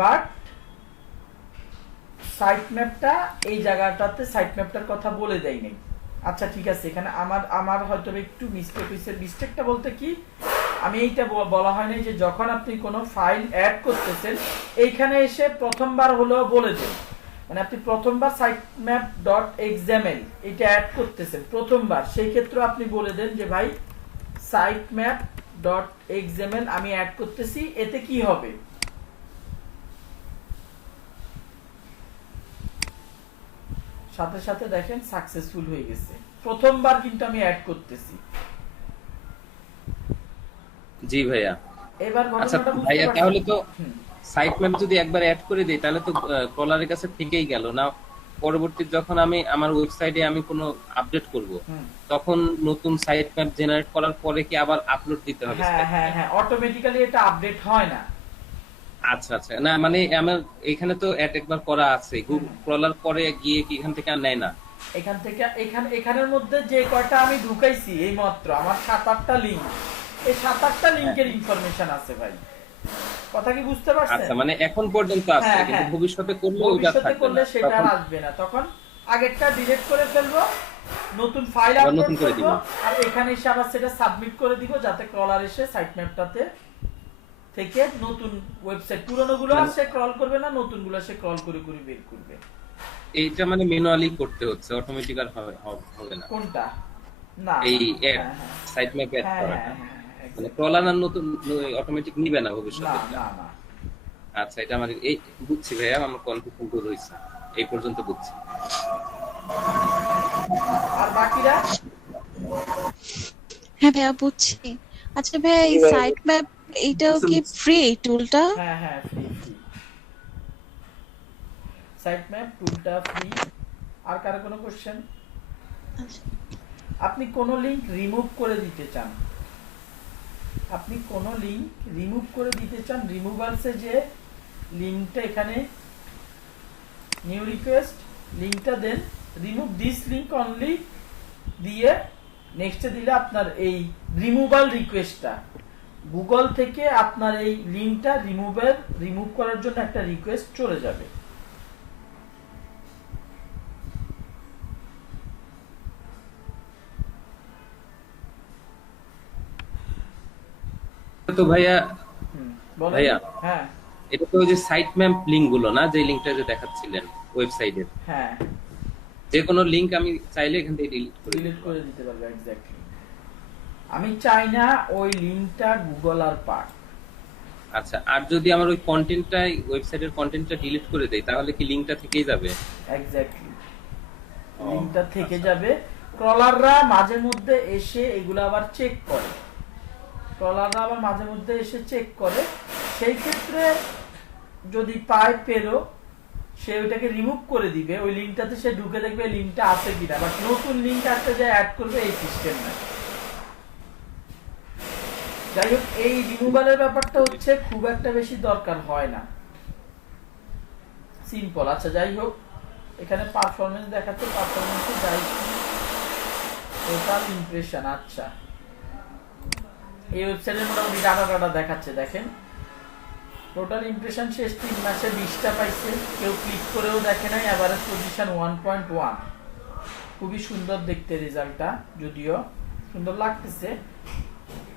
বাট সাইট ম্যাপটা এই জায়গাটাতে সাইট ম্যাপটার কথা বলে দেই নাই। আচ্ছা ঠিক আছে, এখানে আমার হয়তো একটু মিস্টেক হয়েছে। মিস্টেকটা বলতে কি, আমি এইটা বলা হয় নাই যে যখন আপনি কোনো ফাইল অ্যাড করতেছেন এইখানে এসে প্রথমবার হলেও বলে দেন, মানে আপনি প্রথমবার sitemap.xml এটা অ্যাড করতেছেন প্রথমবার, সেই ক্ষেত্রে আপনি বলে দেন যে ভাই sitemap.xml আমি অ্যাড করতেছি, এতে কি হবে? সাথে সাথে দেখেন সাকসেসফুল হয়ে গেছে, প্রথমবার কিন্তু আমি অ্যাড করতেছি। জি ভাইয়া। এবার আচ্ছা ভাইয়া, তাহলে তো সাইট ম্যাপ যদি একবার অ্যাড করে দেই তাহলে তো ক্রলারের কাছে থেকেই গেল না, পরবর্তী যখন আমি আমার ওয়েবসাইটে আমি কোনো আপডেট করব তখন নতুন সাইট ম্যাপ জেনারেট করার পরে কি আবার আপলোড দিতে হবে? হ্যাঁ হ্যাঁ, অটোমেটিক্যালি এটা আপডেট হয় না। আচ্ছা আচ্ছা, না মানে আমার এখানে তো অ্যাড একবার করা আছে, গুগল ক্রলার পরে গিয়ে কি এখান থেকে আর নেয় না? এখান থেকে এখানের মধ্যে যে কয়টা আমি ঢুকাইছি এই মাত্র আমার 7-8টা লিংক, এই 7-8টা লিংকের ইনফরমেশন আছে ভাই, কথা কি বুঝতে পারছেন? আচ্ছা, মানে এখন পর্যন্ত আছে, কিন্তু ভবিষ্যতে করলে ওটা থাকবে না, সেটা আর আসবে না, তখন আগেরটা ডিলিট করে ফেলবো, নতুন ফাইল আপলোড করব, আর এখানে এসে আবার সেটা সাবমিট করে দিব, যাতে ক্রলার এসে সাইট ম্যাপটাতে থেকে নতুন ওয়েবসাইট পুরনোগুলো আসে ক্রল করবে না, নতুনগুলো সে ক্রল করে করে বের করবে। এইটা মানে ম্যানুয়ালি করতে হচ্ছে, অটোমেটিক আর হবে না? কোনটা? না, এই সাইট ম্যাপ অ্যাড করাটা মানে ক্রলার আর নতুন অটোমেটিক নিবে না ভবিষ্যতে? না না। আচ্ছা, এটা আমার এই বুঝছি ভাইয়া, আমার কনফিউশন দূর হইছে, এই পর্যন্ত বুঝছি। আর বাকিরা? হ্যাঁ ভাইয়া বুঝছি। আচ্ছা ভাইয়া, এই সাইট ম্যাপ এটাও কি ফ্রি টুলটা? হ্যাঁ হ্যাঁ, ফ্রি। সাইট ম্যাপ টুলটা ফ্রি। আর কারো কোনো কোশ্চেন? আপনি কোন লিংক রিমুভ করে দিতে চান, রিমুভালসে যে লিংকটা এখানে নিউ রিকোয়েস্ট লিংকটা দেন, রিমুভ দিস লিংক অনলি দিয়ে নেক্সটে দিলে আপনার এই রিমুভাল রিকোয়েস্টটা গুগল থেকে আপনার এই লিংকটা রিমুভ করার জন্য একটা রিকোয়েস্ট চলে যাবে। তো ভাইয়া বলেন। ভাইয়া হ্যাঁ এটা তো ওই যে সাইট ম্যাপ লিংক গুলো না, যে লিংকটা যে দেখাচ্ছিলেন ওয়েবসাইটের, হ্যাঁ যে কোনো লিংক আমি চাইলে এখান থেকে ডিলিট করে ডিলিট করে দিতে পারবে। এক্স্যাক্টলি, আমি চাই না ওই লিংকটা গুগল আর পাক। আচ্ছা, আর যদি আমার ওই কন্টেন্টটা, ওয়েবসাইটের কন্টেন্টটা ডিলিট করে দেই, তাহলে কি লিংকটা থেকেই যাবে? এক্স্যাক্টলি, লিংকটা থেকে যাবে। ক্রলাররা মাঝে মধ্যে এসে এগুলো আবার চেক করে, ক্রলাররা আবার মাঝে মধ্যে এসে চেক করে। সেই ক্ষেত্রে যদি পায় পেলো, সে ওইটাকে রিমুভ করে দিবে, ওই লিংকটাতে সে ঢুকে দেখবে লিংকটা আছে কিনা, বাট নতুন লিংক আসতে যায় অ্যাড করবে, এই সিস্টেম নাই। যাই হোক, এই রিমুভালের ব্যাপারটা হচ্ছে খুব একটা বেশি দরকার হয় না, সিম্পল। আচ্ছা যাই হোক, এখানে পারফরমেন্স দেখাচ্ছে, পারফরমেন্সে যাই, টোটাল ইমপ্রেশন। আচ্ছা, এই ওয়েবসাইটের মোটামুটি ডাটা দেখাচ্ছে, দেখেন টোটাল ইমপ্রেশন শেষ 3 মাসে 20টা পাইছে, কেউ ক্লিক করেও দেখে নাই। এভারেজ পজিশন 1.1, খুবই সুন্দর দেখতে রেজাল্টটা, যদিও সুন্দর লাগতেছে।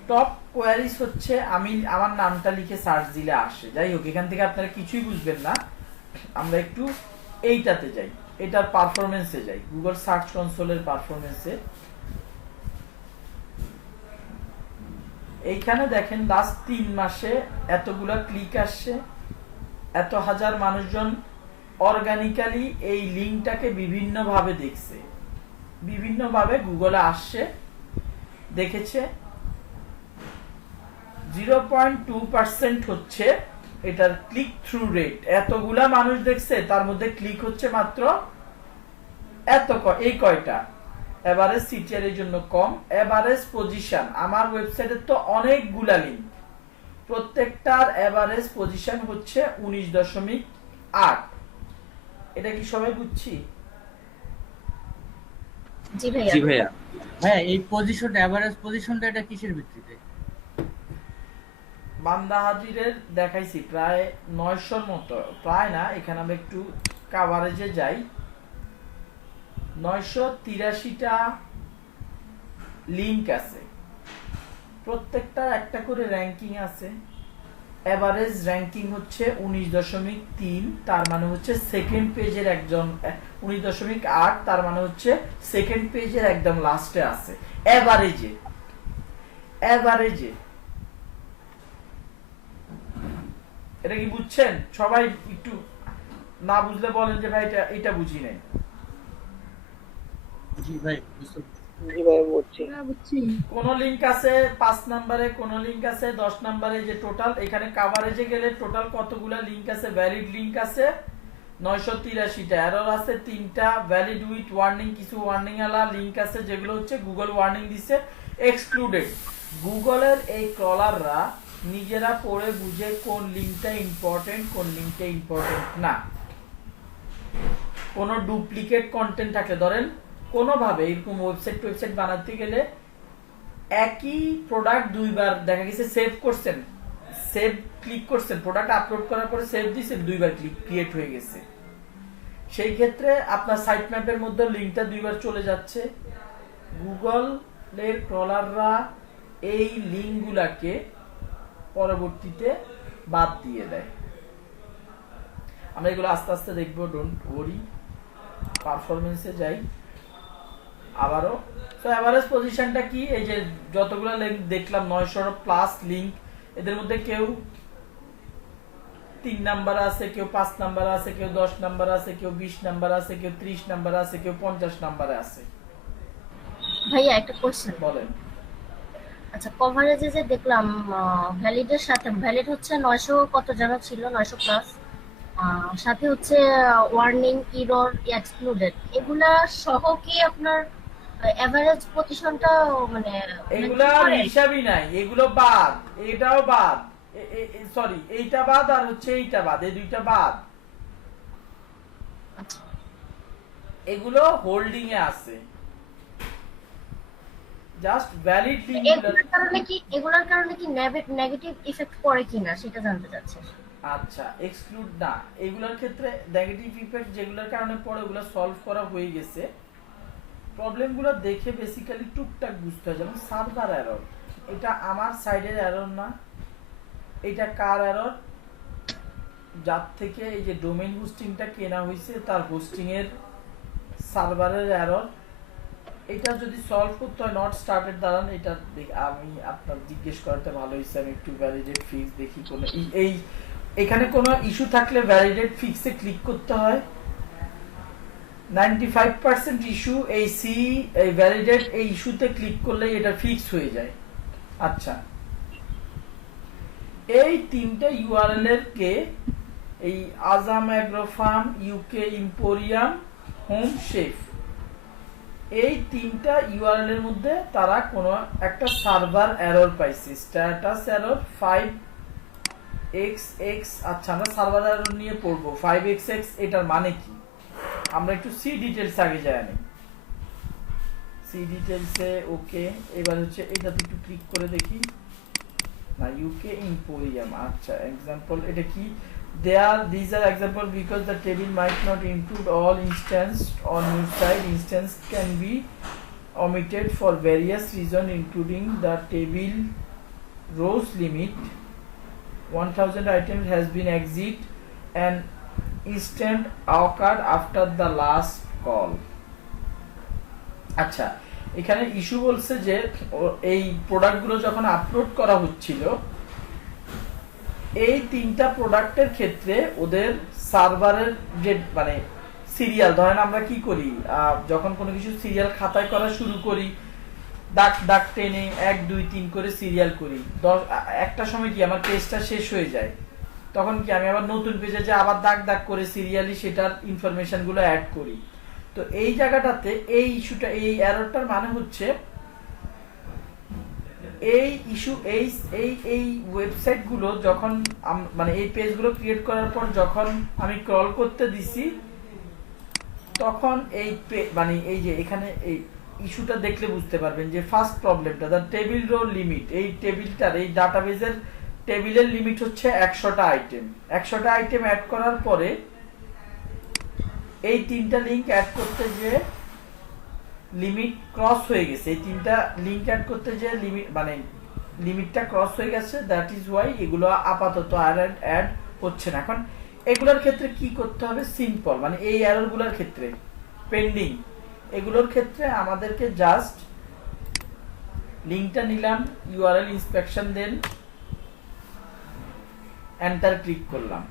টপ কোয়ারিজ হচ্ছে, আমি আমার নামটা লিখে সার্চ দিলে আসে। যাই হোক, এখান থেকে আপনারা কিছুই বুঝবেন না, আমরা একটু এইটাতে যাই, এটার পারফরমেন্সে যাই, গুগল সার্চ কনসোলের পারফরমেন্সে। এইখানে দেখেন লাস্ট 3 মাসে এতগুলা ক্লিক আসছে, এত হাজার মানুষজন অর্গানিক্যালি এই লিংকটাকে বিভিন্ন ভাবে দেখছে, বিভিন্ন ভাবে গুগলে আসছে, দেখেছে। 0.2% হচ্ছে এটার ক্লিক থ্রু রেট। এতগুলা মানুষ দেখছে, তার মধ্যে ক্লিক হচ্ছে মাত্র এই কয়টা। এভারেজ সিটিআর এর জন্য কম। এভারেজ পজিশন, আমার ওয়েবসাইটের তো অনেকগুলা লিংক, প্রত্যেকটার এভারেজ পজিশন হচ্ছে 19.8। এটা কি সবাই বুঝছি? জি ভাইয়া। হ্যাঁ, এই পজিশনটা, এভারেজ পজিশনটা, এটা কিসের ভিত্তিতে? বান্দা হাজিরের দেখাইছি প্রায় 900-র মতো, প্রায় না, এখানে আমরা একটু কাভারেজে যাই। 983টা লিংক আছে, প্রত্যেকটা একটা করে র্যাঙ্কিং আছে। এভারেজ র্যাঙ্কিং হচ্ছে 19.3, তার মানে হচ্ছে সেকেন্ড পেজের একদম 19.8, তার মানে হচ্ছে সেকেন্ড পেজের একদম লাস্টে আছে এভারেজে। এটা কি বুঝছেন সবাই? একটু না বুঝলে বলেন যে ভাই এটা বুঝি নাই। জি ভাই, কোন লিংক আছে 5 নম্বরে, কোন লিংক আছে 10 নম্বরে, যে টোটাল এখানে কভারেজে গেলে টোটাল কতগুলা লিংক আছে, ভ্যালিড লিংক আছে 983টা, এরর আছে 3টা, ভ্যালিড উইথ ওয়ার্নিং, কিছু ওয়ার্নিং আলা লিংক আছে যেগুলো হচ্ছে গুগল ওয়ার্নিং দিছে, এক্সক্লুডেড। গুগলের এই ক্রলাররা নিজেরা পড়ে বুঝে কোন লিংকটা ইম্পর্টেন্ট, কোন লিংকটা ইম্পর্টেন্ট না। কোনো ডুপ্লিকেট কন্টেন্ট থাকলে, ধরেন কোনোভাবে এরকম ওয়েবসাইট বানাতে গেলে একই প্রোডাক্ট দুইবার দেখা গেছে সেভ করছেন, সেভ ক্লিক করছেন, প্রোডাক্ট আপলোড করার পরে সেভ দিয়েছেন, দুইবার ক্রিয়েট হয়ে গেছে। সেই ক্ষেত্রে আপনার সাইট ম্যাপের মধ্যে লিংকটা দুইবার চলে যাচ্ছে। গুগলের ক্রলাররা এই লিংকগুলাকে পরবর্তীতে বাদ দিয়ে দেয়। আমরা এগুলো আস্তে আস্তে দেখবো, ডোন্ট ওয়ারি। পারফরমেন্সে যাই আবারও। সো এভারেজ পজিশনটা কি, এই যে যতগুলো লিংক দেখলাম 900 প্লাস লিংক, এদের মধ্যে কেউ 3 নাম্বার আছে, কেউ 5 নাম্বার আছে, কেউ 10 নাম্বার আছে, কেউ 20 নাম্বার আছে, কেউ 30 নাম্বার আছে, কেউ 50 নাম্বারে আছে। ভাইয়া একটা কোশ্চেন বলেন। আচ্ছা, কভারেজে যে দেখলাম ভ্যালিডের সাথে, ভ্যালিড হচ্ছে 900 কত যেন ছিল, 900 প্লাস, সাথে হচ্ছে ওয়ার্নিং, এরর, এক্সক্লুডেড, এগুলা সহ কি আপনার এভারেজ পজিশনটা মানে এগুলা হিসাবই নাই, এগুলো বাদ, এটাও বাদ, সরি এইটা বাদ আর হচ্ছে এইটা বাদ, এই দুইটা বাদ, এগুলো হোল্ডিং এ আছে। Just valid link. এগুলোর কারণে কি নেগেটিভ ইফেক্ট পড়ে কিনা সেটা জানতে চাচ্ছি। আচ্ছা, এক্সক্লুড না, এগুলোর ক্ষেত্রে নেগেটিভ ইফেক্ট যেগুলোর কারণে পড়ে ওগুলো সলভ করা হয়ে গেছে। প্রবলেমগুলো দেখে বেসিক্যালি টুকটাক বুঝতে হয়, যেমন সার্ভার এরর, এটা আমার সাইডের এরর না, এটা কার এরর? যার থেকে এই যে ডোমেইন হোস্টিংটা কেনা হয়েছে তার হোস্টিং এর সার্ভারের এরর। এটা যদি সলভ করতে হয় নট স্টার্টেড দাঁড়ান, এটা আমি আপনার জিজ্ঞেস করাতে ভালো হয়েছে। আমি একটু ভ্যালিডেট ফিক্স দেখি কোন এই এখানে কোনো ইস্যু থাকলে ভ্যালিডেট ফিক্সে ক্লিক করতে হয়। 95% ইস্যু এই ভ্যালিডেট এই ইস্যুতে ক্লিক করলেই এটা ফিক্স হয়ে যায়। আচ্ছা, এই তিনটা ইউআরএল এর কে এই Azam agro farm, UK emporium, home chef, এই তিনটা ইউআরএল এর মধ্যে তারা কোনো একটা সার্ভার এরর পাইছে, স্ট্যাটাস এরর 5xx। আচ্ছা, আমরা সার্ভার এরর নিয়ে পড়বো। 5xx এটার মানে কি আমরা একটু সি ডিটেইলস আগে জানি। সি ডিটেইলসে ওকে, এবার হচ্ছে এটাতে একটু ক্লিক করে দেখি না, ইউকে ইম্পোরিয়াম। আচ্ছা, এক্সাম্পল এটা কি? These are example because the table might not include all instance on your side. Instance can be omitted for various reasons, including the table rows limit. 1000 items has been exit and instant occurred after the last call. আচ্ছা, এখানে ইস্যু বলছে যে এই প্রোডাক্টগুলো যখন আপলোড করা হচ্ছিল, এই তিনটা প্রোডাক্টের ক্ষেত্রে ওদের সার্ভারের যে মানে সিরিয়াল, ধরেন আমরা কি করি যখন কোনো কিছু সিরিয়াল খাতায় করা শুরু করি, দাগ দাগ টেনে 1 2 3 করে সিরিয়াল করি। একটা সময় কি আমার পেজটা শেষ হয়ে যায়, তখন কি আমি আবার নতুন পেজে যে আবার দাগ দাগ করে সিরিয়ালি সেটার ইনফরমেশন গুলো অ্যাড করি। তো এই জায়গাটাতে এই ইস্যুটা, এই এররটার মানে হচ্ছে এই ইস্যু এই ওয়েবসাইট গুলো যখন মানে এই পেজ গুলো ক্রিয়েট করার পর যখন আমি ক্রল করতে দিছি, তখন এই মানে এই যে এখানে এই ইস্যুটা দেখলে বুঝতে পারবেন যে ফার্স্ট প্রবলেমটা দ্য টেবিল রো লিমিট। এই টেবিলটার, এই ডাটাবেজের টেবিলের লিমিট হচ্ছে 100টা আইটেম। 100টা আইটেম অ্যাড করার পরে এই তিনটা লিংক অ্যাড করতে যে লিমিট ক্রস হয়ে গেছে, এই তিনটা লিংক অ্যাড করতে যে লিমিট মানে লিমিটটা ক্রস হয়ে গেছে, দ্যাট ইজ ওয়াই এগুলো আপাতত আর অ্যাড হচ্ছে না। এখন এগুলোর ক্ষেত্রে কি করতে হবে? সিম্পল, মানে এই এররগুলোর ক্ষেত্রে পেন্ডিং এগুলোর ক্ষেত্রে আমাদেরকে জাস্ট লিংকটা নিলাম, ইউআরএল ইন্সপেকশন দেন, এন্টার ক্লিক করলাম।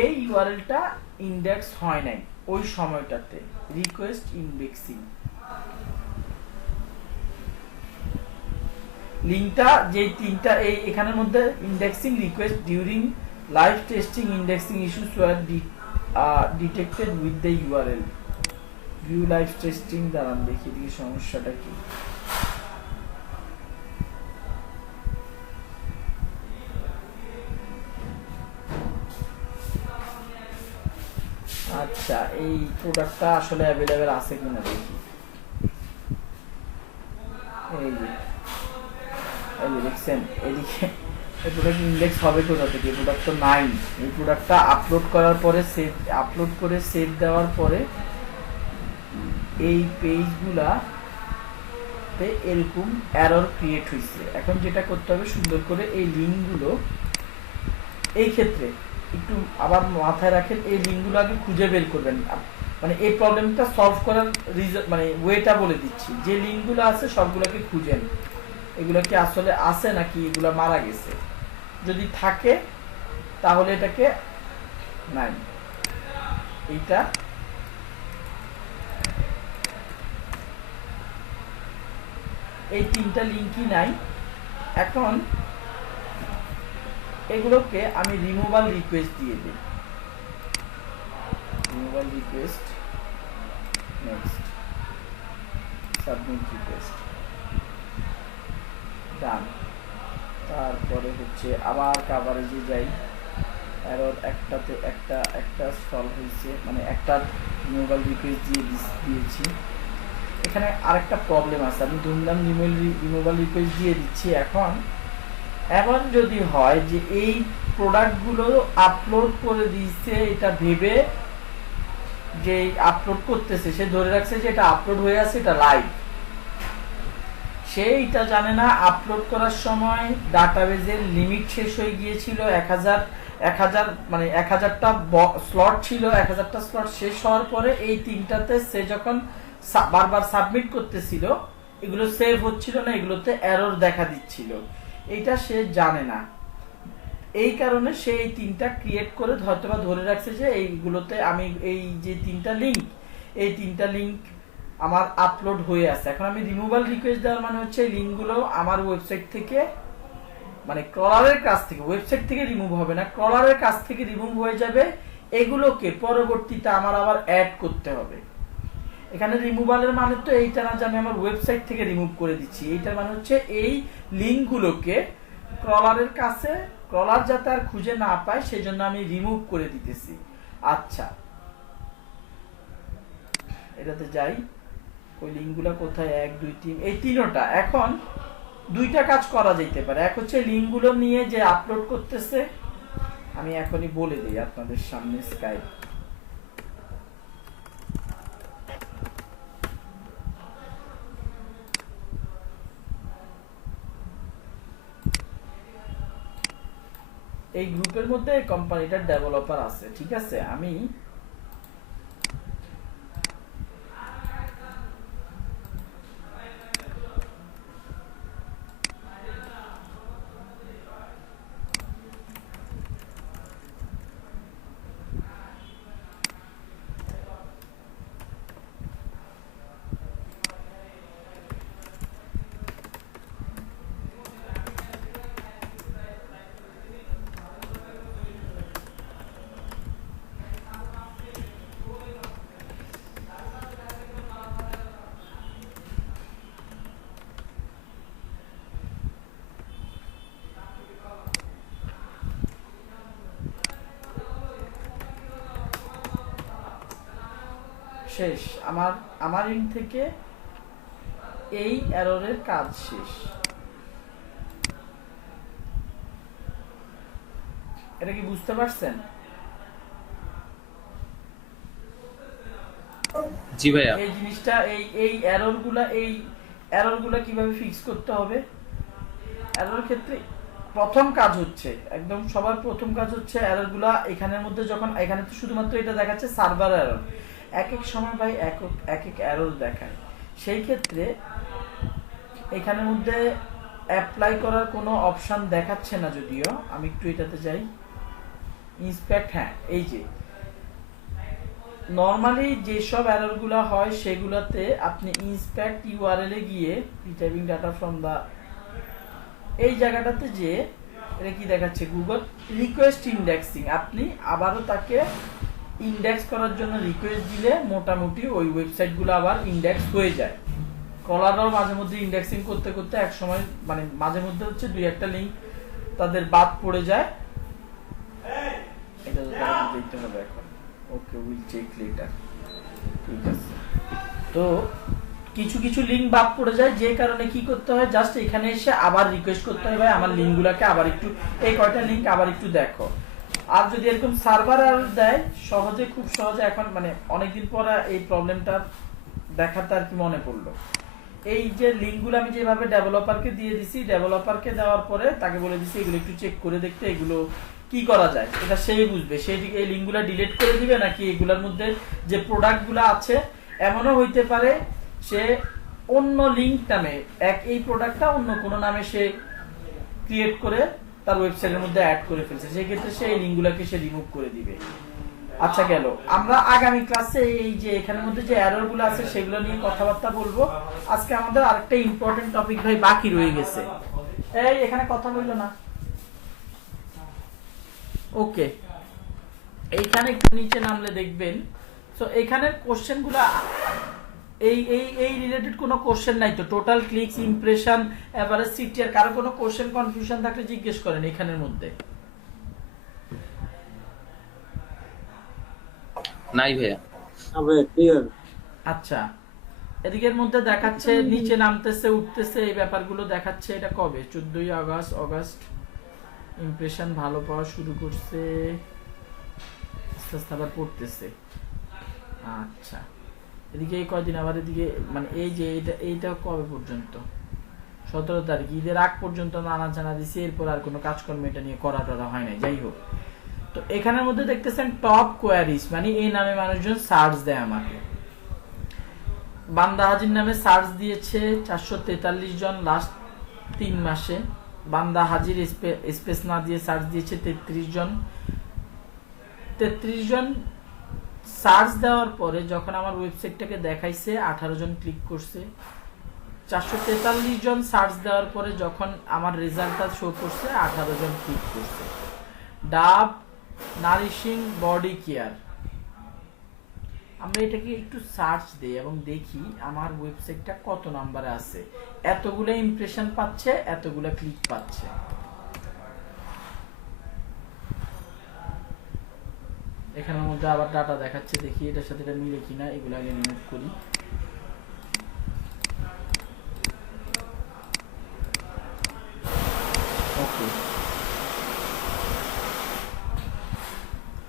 এই ইউআরএলটা ইন্ডেক্স হয় নাই ওই সময়টাতে, রিকোয়েস্ট ইন্ডেক্সিং। লিংকটা যে তিনটা এই এখানের মধ্যে indexing request during live testing indexing issues were detected with the URL view live testing. দাঁড়ান দেখি দেখি সমস্যাটা কি। আচ্ছা, এই প্রোডাক্টটা আসলে অ্যাভেলেবেল আছে কিনা দেখি। এই যে দেখছেন এদিকে এই প্রোডাক্ট ইন্ডেক্স হবে কোথা থেকে? প্রোডাক্ট তো নাই। এই প্রোডাক্টটা আপলোড করার পরে আপলোড করে সেভ দেওয়ার পরে এই পেজগুলাতে এরকম এরর ক্রিয়েট হয়েছে। এখন যেটা করতে হবে, সুন্দর করে এই লিঙ্কগুলো এই ক্ষেত্রে একটু আবার মাথায় রাখেন, এই লিঙ্কগুলো আগে খুঁজে বের করবেন। মানে এই প্রবলেমটা সলভ করার মানে ওয়েটা বলে দিচ্ছি। যে লিঙ্কগুলো আছে সবগুলোকে খুঁজেন, এগুলো কি আসলে আছে নাকি এগুলো মারা গেছে। যদি থাকে তাহলে এটাকে নাই, এইটা এই তিনটা লিঙ্কই নাই। এখন এগুলোকে আমি রিমুভাল রিকোয়েস্ট দিয়ে দিই। Removal request, next submit request, done. তারপরে হচ্ছে আবার কভারেজে যাই, এরর একটাতে একটা সলভ হয়েছে, মানে একটা রিমুভাল রিকোয়েস্ট দিয়েছি। এখানে আরেকটা প্রবলেম আছে, আমি ধরলাম রিমুভাল রিকোয়েস্ট দিয়ে দিচ্ছি। এখন যদি হয় যে এই প্রোডাক্টগুলো আপলোড করে দিয়েছে, এটা ভেবে যে আপলোড করতেছে, সে ধরে রাখছে যে এটা আপলোড হয়ে আছে, এটা লাইভ, সে এটা জানে না আপলোড করার সময় ডাটাবেজের লিমিট শেষ হয়ে গিয়েছিল 1000 মানে 1000টা স্লট ছিল, 1000টা স্লট শেষ হওয়ার পরে এই তিনটাতে সে যখন বারবার সাবমিট করতেছিল এগুলো সেভ হচ্ছিল না, এগুলোতে এরর দেখা দিচ্ছিল। এইটা সে জানে না, এই কারণে সে এই তিনটা ক্রিয়েট করে হয়তোবা ধরে রাখছে যে এইগুলোতে আমি এই যে তিনটা লিংক আমার আপলোড হয়ে আছে। এখন আমি রিমুভাল রিকোয়েস্ট দেওয়ার মানে হচ্ছে এই লিংকগুলো আমার ওয়েবসাইট থেকে, মানে ক্রলারের কাছ থেকে, ওয়েবসাইট থেকে রিমুভ হবে না, ক্রলারের কাছ থেকে রিমুভ হয়ে যাবে। এগুলোকে পরবর্তীতে আমার আবার অ্যাড করতে হবে। এখানে রিমুভালের মানে তো এইটা না যে আমি আমার ওয়েবসাইট থেকে রিমুভ করে দিচ্ছি, এইটার মানে হচ্ছে এই লিংকগুলোকে ক্রলারের কাছে, ক্রলার যাতে আর খুঁজে না পায় সেজন্য আমি রিমুভ করে দিতেছি। আচ্ছা, এটাতে যাই, ওই লিংকগুলো কোথায়, 1 2 3, এই তিনটা। এখন দুইটা কাজ করা যেতে পারে, এক হচ্ছে লিংকগুলো নিয়ে যে আপলোড করতেছে, আমি এখনই বলে দিই আপনাদের সামনে স্কাইপ। এই গ্রুপের মধ্যে কোম্পানিটার ডেভেলপার আছে, ঠিক আছে? আমি শেষ, আমার ইন থেকে এই এররের কাজ শেষ। এটা কি বুঝতে পারছেন? জি ভাইয়া। এই জিনিসটা, এই এররগুলা কিভাবে ফিক্স করতে হবে? এরর ক্ষেত্রে প্রথম কাজ হচ্ছে, একদম সবার প্রথম কাজ হচ্ছে এররগুলা এখানের মধ্যে যখন, এখানে তো শুধুমাত্র এটা দেখাচ্ছে সার্ভার এরর, এক এক সময় ভাই এক এক এরর দেখায়। সেই ক্ষেত্রে এখানের মধ্যে অ্যাপ্লাই করার কোনো অপশন দেখাচ্ছে না, যদিও আমি একটু এটাতে যাই, ইন্সপেক্ট। হ্যাঁ, এই যে নরমালি যেসব এররগুলো হয় সেগুলোতে আপনি ইন্সপেক্ট ইউআরএল এ গিয়ে রিটাইপিং ডাটা ফ্রম দা, এই জায়গাটাতে যে এটা কি দেখাচ্ছে, গুগল রিকোয়েস্ট ইন্ডেক্সিং, আপনি আবারও তাকে ইন্ডেক্স করার জন্য রিকোয়েস্ট দিলে মোটামুটি ওই ওয়েবসাইটগুলো আবার ইন্ডেক্স হয়ে যায়। কলাররাও মাঝে মধ্যে ইন্ডেক্সিং করতে করতে এক সময়, মানে মাঝে মধ্যে হচ্ছে 2-1টা লিংক তাদের বাদ পড়ে যায়। এটা তো দেখতে হবে এখন। ওকে, উইল চেক লেটার। ঠিক আছে, তো কিছু কিছু লিংক বাদ পড়ে যায়, যে কারণে কি করতে হয়, জাস্ট এখানে এসে আবার রিকোয়েস্ট করতে হয়, ভাই আমার লিংকগুলোকে আবার একটু, এই কয়টা লিংক আবার একটু দেখো। আর যদি এরকম সার্ভার এরর দেয়, সহজে, খুব সহজে, এখন মানে অনেকদিন পরে এই প্রবলেমটা দেখাতে আর কি মনে পড়লো। এই যে লিংকগুলো আমি যেভাবে ডেভেলপারকে দিয়ে দিছি, ডেভেলপারকে দেওয়ার পরে তাকে বলে দিছি এগুলো একটু চেক করে দেখতে, এগুলো কি করা যায়, এটা সেই বুঝবে। সেই এই লিংকগুলো ডিলিট করে দিবে, নাকি এগুলোর মধ্যে যে প্রোডাক্টগুলো আছে, এমনও হইতে পারে সে অন্য লিংক নামে এই প্রোডাক্টটা অন্য কোনো নামে সে ক্রিয়েট করে তার ওয়েবসাইটের মধ্যে অ্যাড করে ফেলছে, সেই ক্ষেত্রে সে এই লিংকগুলোকে সে রিমুভ করে দিবে। আচ্ছা, গেল। আমরা আগামী ক্লাসে এই যে এখানের মধ্যে যে এররগুলো আছে সেগুলো নিয়ে কথাবার্তা বলবো। আজকে আমাদের আরেকটা ইম্পর্টেন্ট টপিক ভাই বাকি রয়ে গেছে। এই এখানে কথা বললো না, ওকে, এইখানে একটু নিচে নামলে দেখবেন। তো এখানের কোশ্চেনগুলো, এই রিলেটেড কোনো কোশ্চেন নাই তো? Total clicks, impression, average CTR, কারো কোনো কোশ্চেন কনফিউশন থাকলে জিজ্ঞেস করেন এখানের মধ্যে। নাই ভাইয়া। আচ্ছা, এদিকের মধ্যে দেখাচ্ছে নিচে নামতেছে উঠতেছে, এই ব্যাপারগুলো দেখাচ্ছে। এটা কবে? 14ই আগস্ট। ইমপ্রেশন ভালো পাওয়া শুরু করছে, আস্তে আস্তে আবার পড়তেছে। আচ্ছা, এদিকে এই কয়দিন আবার এদিকে, মানে এই যে এইটা কবে পর্যন্ত? 17 তারিখ ঈদের আগ পর্যন্ত নাড়াচাড়া দিছি, এরপর আর কোনো কাজকর্ম এটা নিয়ে করা টরা হয় নাই। যাই হোক, তো এখানের মধ্যে দেখতেছেন টপ কোয়ারিজ, মানে এই নামে মানুষজন সার্চ দেয় আমাকে। বান্দা হাজির নামে সার্চ দিয়েছে 443 জন লাস্ট 3 মাসে। বান্দা হাজির স্পেস না দিয়ে সার্চ দিয়েছে 33 জন। 33 জন সার্চ দেওয়ার পরে যখন আমার ওয়েবসাইটটাকে দেখাইছে 18 জন ক্লিক করছে। 443 জন সার্চ দেওয়ার পরে যখন আমার রেজাল্টটা শো করছে 18 জন ক্লিক করছে। ডাব নারিশিং বডি কেয়ার, আমরা এটাকে একটু সার্চ দিই এবং দেখি আমার ওয়েবসাইটটা কত নম্বরে আছে। এতগুলো ইমপ্রেশন পাচ্ছে, এতগুলো ক্লিক পাচ্ছে। এখানের মধ্যে আবার ডাটা দেখাচ্ছে, দেখি এটার সাথে এটা মিলে কিনা, এগুলো আগে রিমুভ করি। ওকে,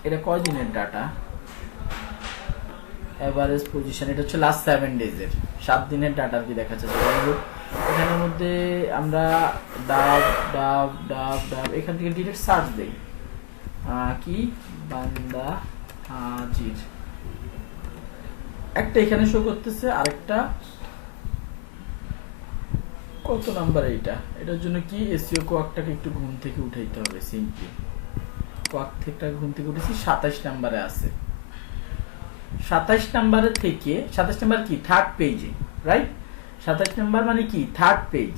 এটা কয় দিনের ডাটা? এভারেজ পজিশন, এটা হচ্ছে লাস্ট 7 ডেজের, 7 দিনের ডাটা কি দেখাচ্ছে। এখানের মধ্যে আমরা ডাব ডাব ডাব ডাব এখান থেকে ডিরেক্ট সার্চ দেই, কি বান্দা হাজির, একটা এখানে শো করতেছে, আরেকটা কত নাম্বার? এটার জন্য কি এসইও কোয়াকটাকে একটু ঘুম থেকে উঠাইতে হবে। সিম্পলি কোয়াক থেকে ঘুম থেকে উঠেছি, 27 নাম্বারে আছে। 27 নাম্বারে থেকে 27 নাম্বার কি থার্ড পেজে, রাইট? 27 নাম্বার মানে কি থার্ড পেজ।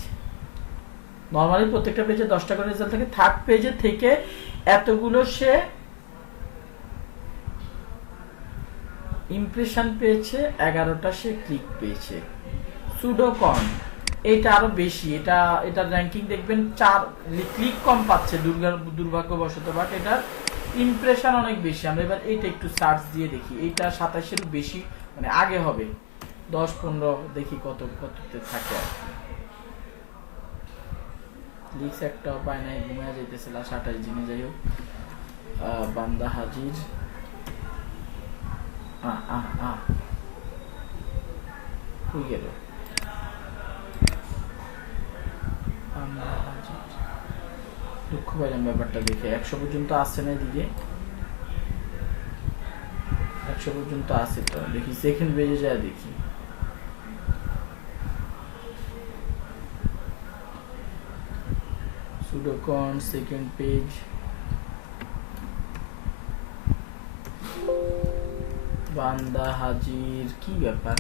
নরমালি প্রত্যেকটা পেজে 10টা করে রেজাল্ট থাকে। থার্ড পেজে থেকে এতগুলো সে ইমপ্রেশন পেয়েছে, 11টা সে ক্লিক পেয়েছে। সুডোকন, এটা আরো বেশি, এটার র্যাঙ্কিং দেখবেন 4, ক্লিক কম পাচ্ছে দুর্ভাগ্যবশত, বাট এটার ইমপ্রেশন অনেক বেশি। আমরা এবার এটা একটু সার্চ দিয়ে দেখি, এটা 27-এর বেশি, মানে আগে হবে 10-15, দেখি কততে থাকে। ক্লিকস একটাও পায় নাই, ঘুমিয়ে যাইতেছে লাস্ট 28 দিনে। যাই হোক, বান্দা হাজির হয়ে গেল। দুঃখ পাইলাম ব্যাপারটা দেখে। 100 পর্যন্ত আসছে না, এদিকে 100 পর্যন্ত আসে তো। দেখি সেকেন্ড পেজে যায়, দেখি সুডোকন সেকেন্ড পেজ, বান্দা হাজির, কি ব্যাপার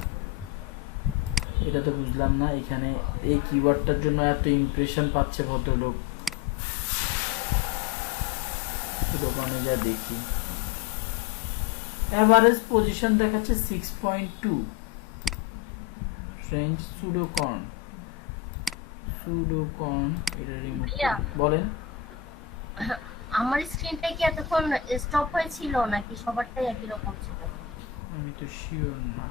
এটা তো বুঝলাম না। এখানে এই কিওয়ার্ডটার জন্য এত ইমপ্রেশন পাচ্ছে ভদ্রলোক। দোকানে যা দেখি, এভারেজ পজিশন দেখাচ্ছে 6.2। ফ্রেঞ্চ সুডোকন এটা রিমুভ বলেন। আমার স্ক্রিনটা কি এতক্ষণ স্টপ হয়েছিল নাকি সবারটাই একই রকম ছিল? আমি তো শিওর না।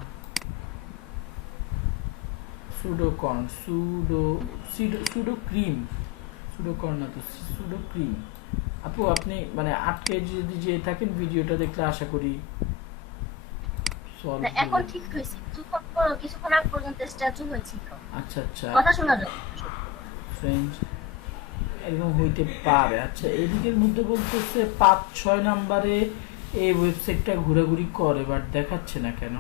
সুডোকন সুডো ক্রিম, সুডোকন না তো, সুডো ক্রিম। আপু আপনি মানে আটকে যদি যে থাকেন ভিডিওটা দেখলে আশা করি সলভ। এখন ঠিক হয়েছে, কিছুক্ষণ আগ পর্যন্ত স্ট্যাচু হয়েছিল। আচ্ছা আচ্ছা, কথা শোনা যায় ফ্রেন্ড, এরকম হইতে পারে। আচ্ছা, এদিকের মধ্যে বলতেছে 5-6 নম্বরে এই ওয়েবসাইটটা ঘোরাঘুরি করে, বাট দেখাচ্ছে না কেন?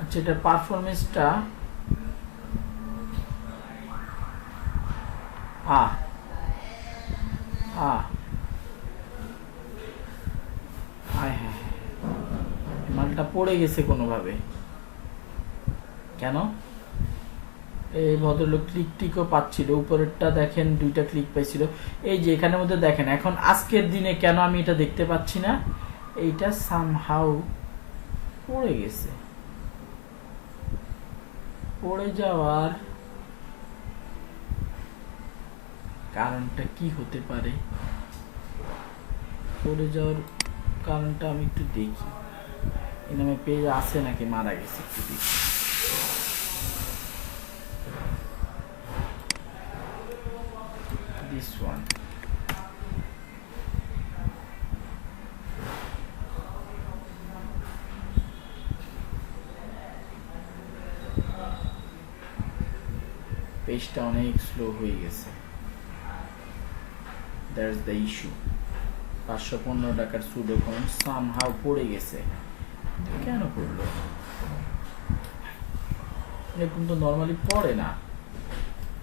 আচ্ছা, এটা পারফরম্যান্সটা মালটা পড়ে গেছে কোনোভাবে, কেন? এই ভদ্রলোক ক্লিক টিকও পাচ্ছিল, উপরেরটা দেখেন 2টা ক্লিক পাইছিল। এই যে এখানের মধ্যে দেখেন, এখন আজকের দিনে কেন আমি এটা দেখতে পাচ্ছি না? এইটা সামহাউ পড়ে গেছে। পড়ে যাওয়ার কারণটা কি হতে পারে? পড়ে যাওয়ার কারণটা আমি একটু দেখি, এই নামে পেজ আছে নাকি মারা গেছে, একটু দেখি। This one. পেজটা অনেক স্লো হয়ে গেছে, দ্যাটস দ্য ইস্যু। 515 টাকার সুডো কয়েন সামহাউ পড়ে গেছে। কেন পড়লো? এরকম তো নর্মালি পড়ে না।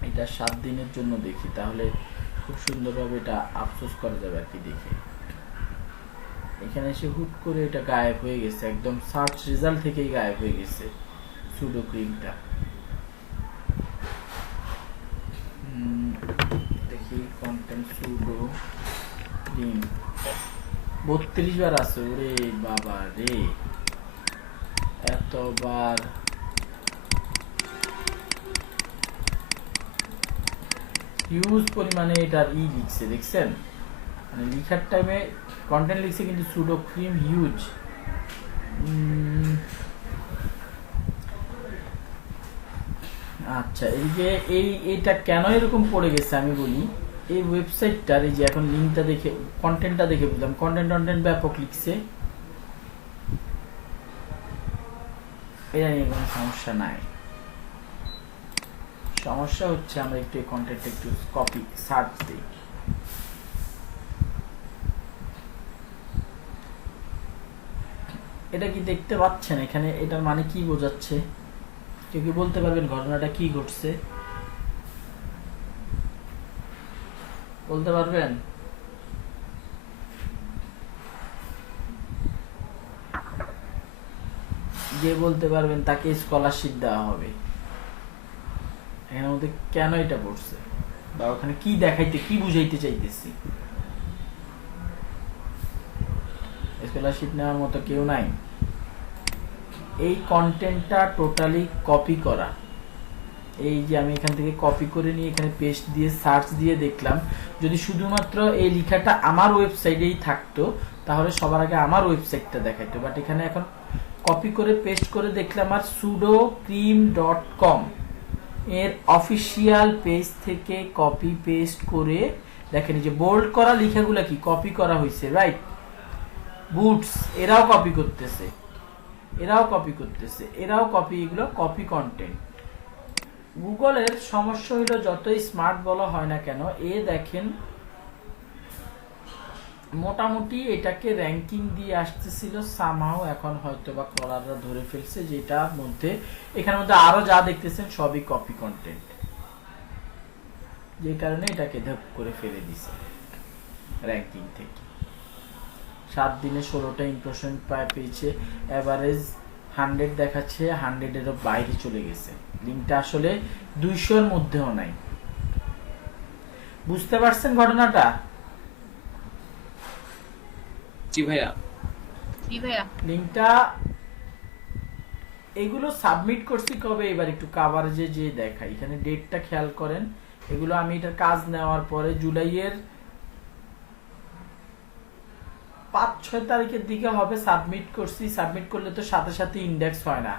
এটা 7 দিনের জন্য দেখি, তাহলে খুব সুন্দরভাবে এটা আফসোস করা যাবে আর কি দেখে। এখানে এসে হুট করে এটা গায়েব হয়ে গেছে, একদম সার্চ রেজাল্ট থেকেই গায়েব হয়ে গেছে সুডো ক্রিমটা। দেখি কন্টেন্ট সুডো ক্রিম 32 বার আছে। ওরে বাবা রে, এতবার! হিউজ পরিমাণে এটার লিখছে, দেখছেন? মানে লিখার টাইমে কন্টেন্ট লিখছে কিন্তু সুডো ক্রিম হিউজ। আচ্ছা, এই যে এইটা কেন এরকম পড়ে গেছে আমি বলি। এই ওয়েবসাইটটার এই যে এখন লিঙ্কটা দেখে, কন্টেন্টটা দেখে বুঝলাম কন্টেন্ট ব্যাপক লিখছে, এটা নিয়ে কোনো সমস্যা নাই। সমস্যা হচ্ছে আমরা একটু এই কন্টেন্টটা একটু কপি সার্চ দিই। এটা কি দেখতে পাচ্ছেন এখানে? এটার মানে কি বোঝাচ্ছে? কেউ কি বলতে পারবেন ঘটনাটা কি ঘটছে? বলতে পারবেন? যে বলতে পারবেন তাকে স্কলারশিপ দেওয়া হবে। এখানের মধ্যে কেন এটা পড়ছে বা ওখানে কি দেখাইতে, কি বুঝাইতে চাইতেছি? স্কলারশিপ নেওয়ার মতো কেউ নাই। এই কন্টেন্টটা টোটালি কপি করা। এই যে আমি এখান থেকে কপি করে নিয়ে এখানে পেস্ট দিয়ে সার্চ দিয়ে দেখলাম, যদি শুধুমাত্র এই লেখাটা আমার ওয়েবসাইটেই থাকতো তাহলে সবার আগে আমার ওয়েবসাইটটা দেখাইতো। বাট এখানে এখন কপি করে পেস্ট করে দেখলাম আর sudocream.com এর অফিসিয়াল পেজ থেকে কপি পেস্ট করে দেখেন, যে বোল্ড করা লেখাগুলো কি কপি করা হয়েছে, রাইট? বুটস এরাও কপি করতেছে, এরাও কপি, এগুলো কপি কন্টেন্ট। গুগলের সমস্যা হইলো যতই স্মার্ট বলা হয় না কেন, দেখেন মোটামুটি এটাকে র্যাঙ্কিং দিয়ে আসতেছিল সামহাউ, এখন হয়তো বা ক্রলাররা ধরে ফেলছে যেটার মধ্যে, এখানের মধ্যে আরো যা দেখতেছেন সবই কপি কন্টেন্ট, যে কারণে এটাকে ধাপ করে ফেলে দিছে র্যাঙ্কিং থেকে। 7 দিনে 16টা ইমপ্রেশন পেয়েছে, এভারেজ 100 দেখাচ্ছে, 100-এরও বাইরে চলে গেছে। লিঙ্কটা আসলে 200-এর মধ্যেও নাই। বুঝতে পারছেন ঘটনাটা? জি ভাইয়া। লিঙ্কটা এগুলো সাবমিট করছি কবে, এবার একটু কভারেজে যে দেখাই, এখানে ডেটটা খেয়াল করেন। এগুলো আমি এটার কাজ নেওয়ার পরে জুলাইয়ের 5-6 তারিখের দিকে হবে সাবমিট করছি। সাবমিট করলে তো সাথে সাথে ইন্ডেক্স হয় না,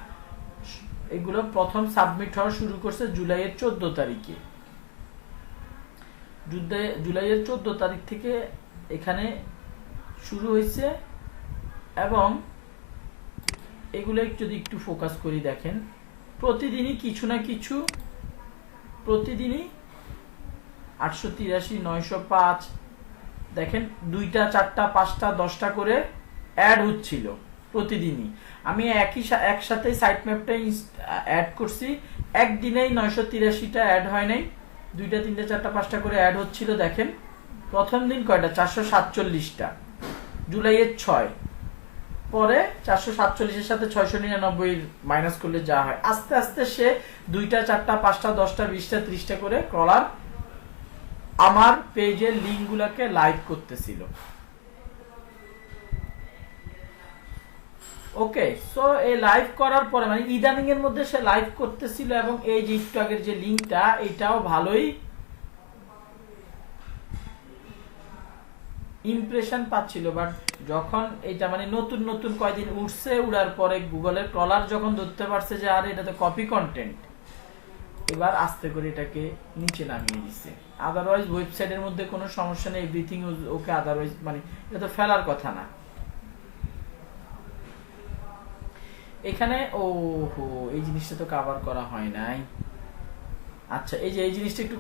এগুলো প্রথম সাবমিট হওয়া শুরু করছে জুলাইয়ের 14 তারিখে। জুলাইয়ের 14 তারিখ থেকে এখানে শুরু হয়েছে, এবং এগুলো যদি একটু ফোকাস করি দেখেন, প্রতিদিনই কিছু না কিছু, প্রতিদিনই 883, 905 দেখেন 2টা 4টা 5টা 10টা করে অ্যাড হচ্ছিল প্রতিদিনই। আমি একসাথে সাইট ম্যাপটা অ্যাড করছি, একদিনেই 983টা অ্যাড হয় নাই, 2টা 3টা 4টা 5টা করে অ্যাড হচ্ছিল। দেখেন প্রথম দিন কয়টা, 447টা, জুলাইয়ের 6, পরে 447-এর সাথে 699 মাইনাস করলে যা হয়, আস্তে আস্তে সে 2টা 4টা 5টা 10টা 20টা 30টা করে ক্রলার আমার পেজের লিঙ্ক গুলাকে লাইভ করতেছিল। ওকে, সো এই লাইভ করার পরে মানে ইদানিং এর মধ্যে সে লাইভ করতেছিল, এবং এই যে একটু আগের যে লিঙ্কটা এটাও ভালোই ইমপ্রেশন পাচ্ছিল। বাট যখন এটা মানে নতুন নতুন কয়দিন উঠছে, উড়ার পরে গুগলের ক্রলার যখন ধরতে পারছে যে আর এটা তো কপি কন্টেন্ট, এবার আস্তে করে এটাকে নিচে নামিয়ে দিচ্ছে। আদারওয়াইজ ওয়েবসাইটের মধ্যে কোনো সমস্যা নেই, এভরিথিং ওকে, আদারওয়াইজ মানে এটা তো ফেলার কথা না। এখানে এই জিনিসটা তো কভার করা হয় নাই। আচ্ছা, এই যে এই জিনিসটা একটু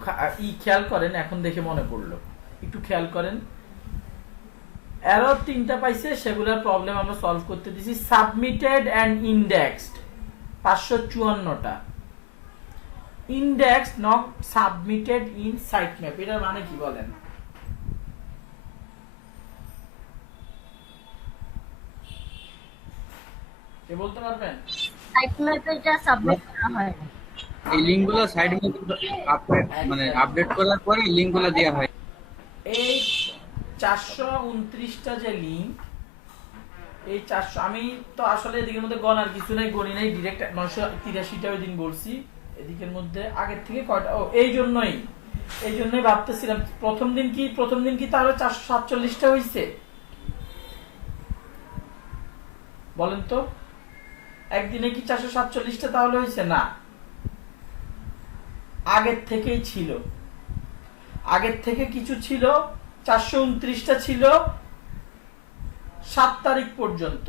খেয়াল করেন, এখন দেখে মনে পড়লো, একটু খেয়াল করেন। এরর 3টা পাইছে, সেগুলোর প্রবলেম আমরা সলভ করতে দিছি। সাবমিটেড এন্ড ইন্ডেক্সড 554টা, index not submitted in sitemap, এটার মানে কি বলেন? কে বলতে পারবেন? সাইটম্যাপে এটা সাবমিট করা হয় না। এই লিংকগুলো সাইড আপডেট মানে আপডেট করার পরে লিংকগুলো দেওয়া হয়। এই 429টা যে লিংক, এই 400, আমি তো আসলে এদিকের মধ্যে গণার কিছু নাই, গণি নাই, ডিরেক্ট 983টা ওই দিন বলছি। এদিকের মধ্যে আগের থেকে কয়টা, ও এই জন্যই ভাবতেছিলাম প্রথম দিন কি তাহলে 447টা হইছে? বলেন তো, একদিনে কি 447টা তাহলে হইছে? না, আগের থেকেই ছিল, আগের থেকে কিছু ছিল, 429টা ছিল 7 তারিখ পর্যন্ত,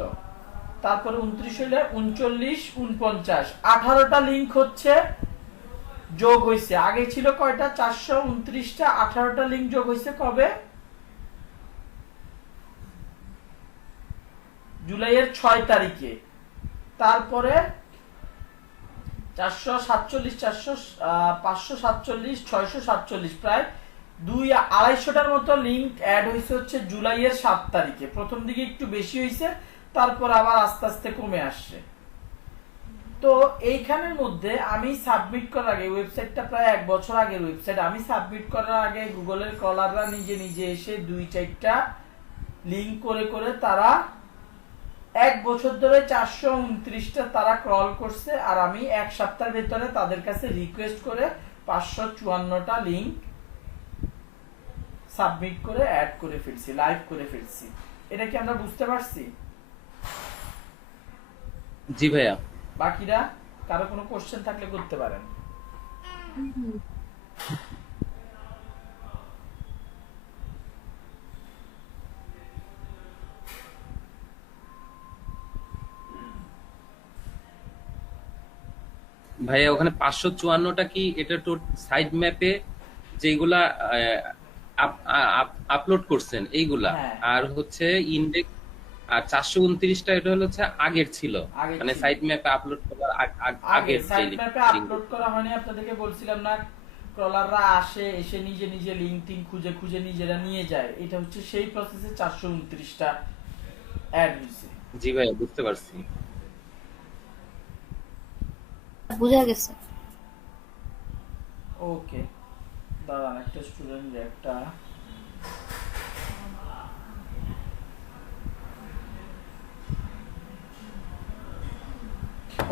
তারপরে 29 হইলে 39, 49, 18টা লিংক হচ্ছে যোগ হইছে। আগে ছিল কয়টা? 429টা, 18টা লিংক যোগ হইছে কবে? জুলাইয়ের 6 তারিখে। তারপরে 447, 547, 647, প্রায় 200-250টার মতো লিংক অ্যাড হয়েছে হচ্ছে জুলাইয়ের 7 তারিখে। প্রথম দিকে একটু বেশি হয়েছে, তারপর আবার আস্তে আস্তে কমে আসছে। তো এইখানের মধ্যে আমি সাবমিট করার আগে, ওয়েবসাইটটা প্রায় 1 বছর আগের ওয়েবসাইট, আমি সাবমিট করার আগে গুগলের ক্রলাররা নিজে নিজে এসে 2-4টা লিংক করে করে তারা 1 বছর ধরে 429টা তারা ক্রল করছে, আর আমি 1 সপ্তাহের ভেতরে তাদের কাছে রিকোয়েস্ট করে 554টা লিংক সাবমিট করে অ্যাড করে ফেলছি, লাইভ করে ফেলছি। এটা কি আমরা বুঝতে পারছি? জি ভাইয়া। বাকিরা কারো কোনো কোশ্চেন থাকলে করতে পারেন। ভাইয়া ওখানে 554টা কি এটা তো সাইড ম্যাপে যেগুলা আপলোড করছেন এইগুলা, আর হচ্ছে ইন্ডেক্স, আর 429টা এটা হচ্ছে আগের ছিল, মানে সাইড ম্যাপে আপলোড করার আগের। সাইড ম্যাপে আপলোড করা হয়নি, আপনাদেরকে বলছিলাম না, ক্রলাররা আসে, এসে নিজে নিজে লিংক টিং খুঁজে খুঁজে নিজেরা নিয়ে যায়। এটা হচ্ছে সেই প্রসেসে 429টা অ্যাড হয়েছে। জি ভাইয়া, বুঝতে পারছি। বুঝা গেছে। ওকে, দাঁড়ান, একটা স্টুডেন্ট একটা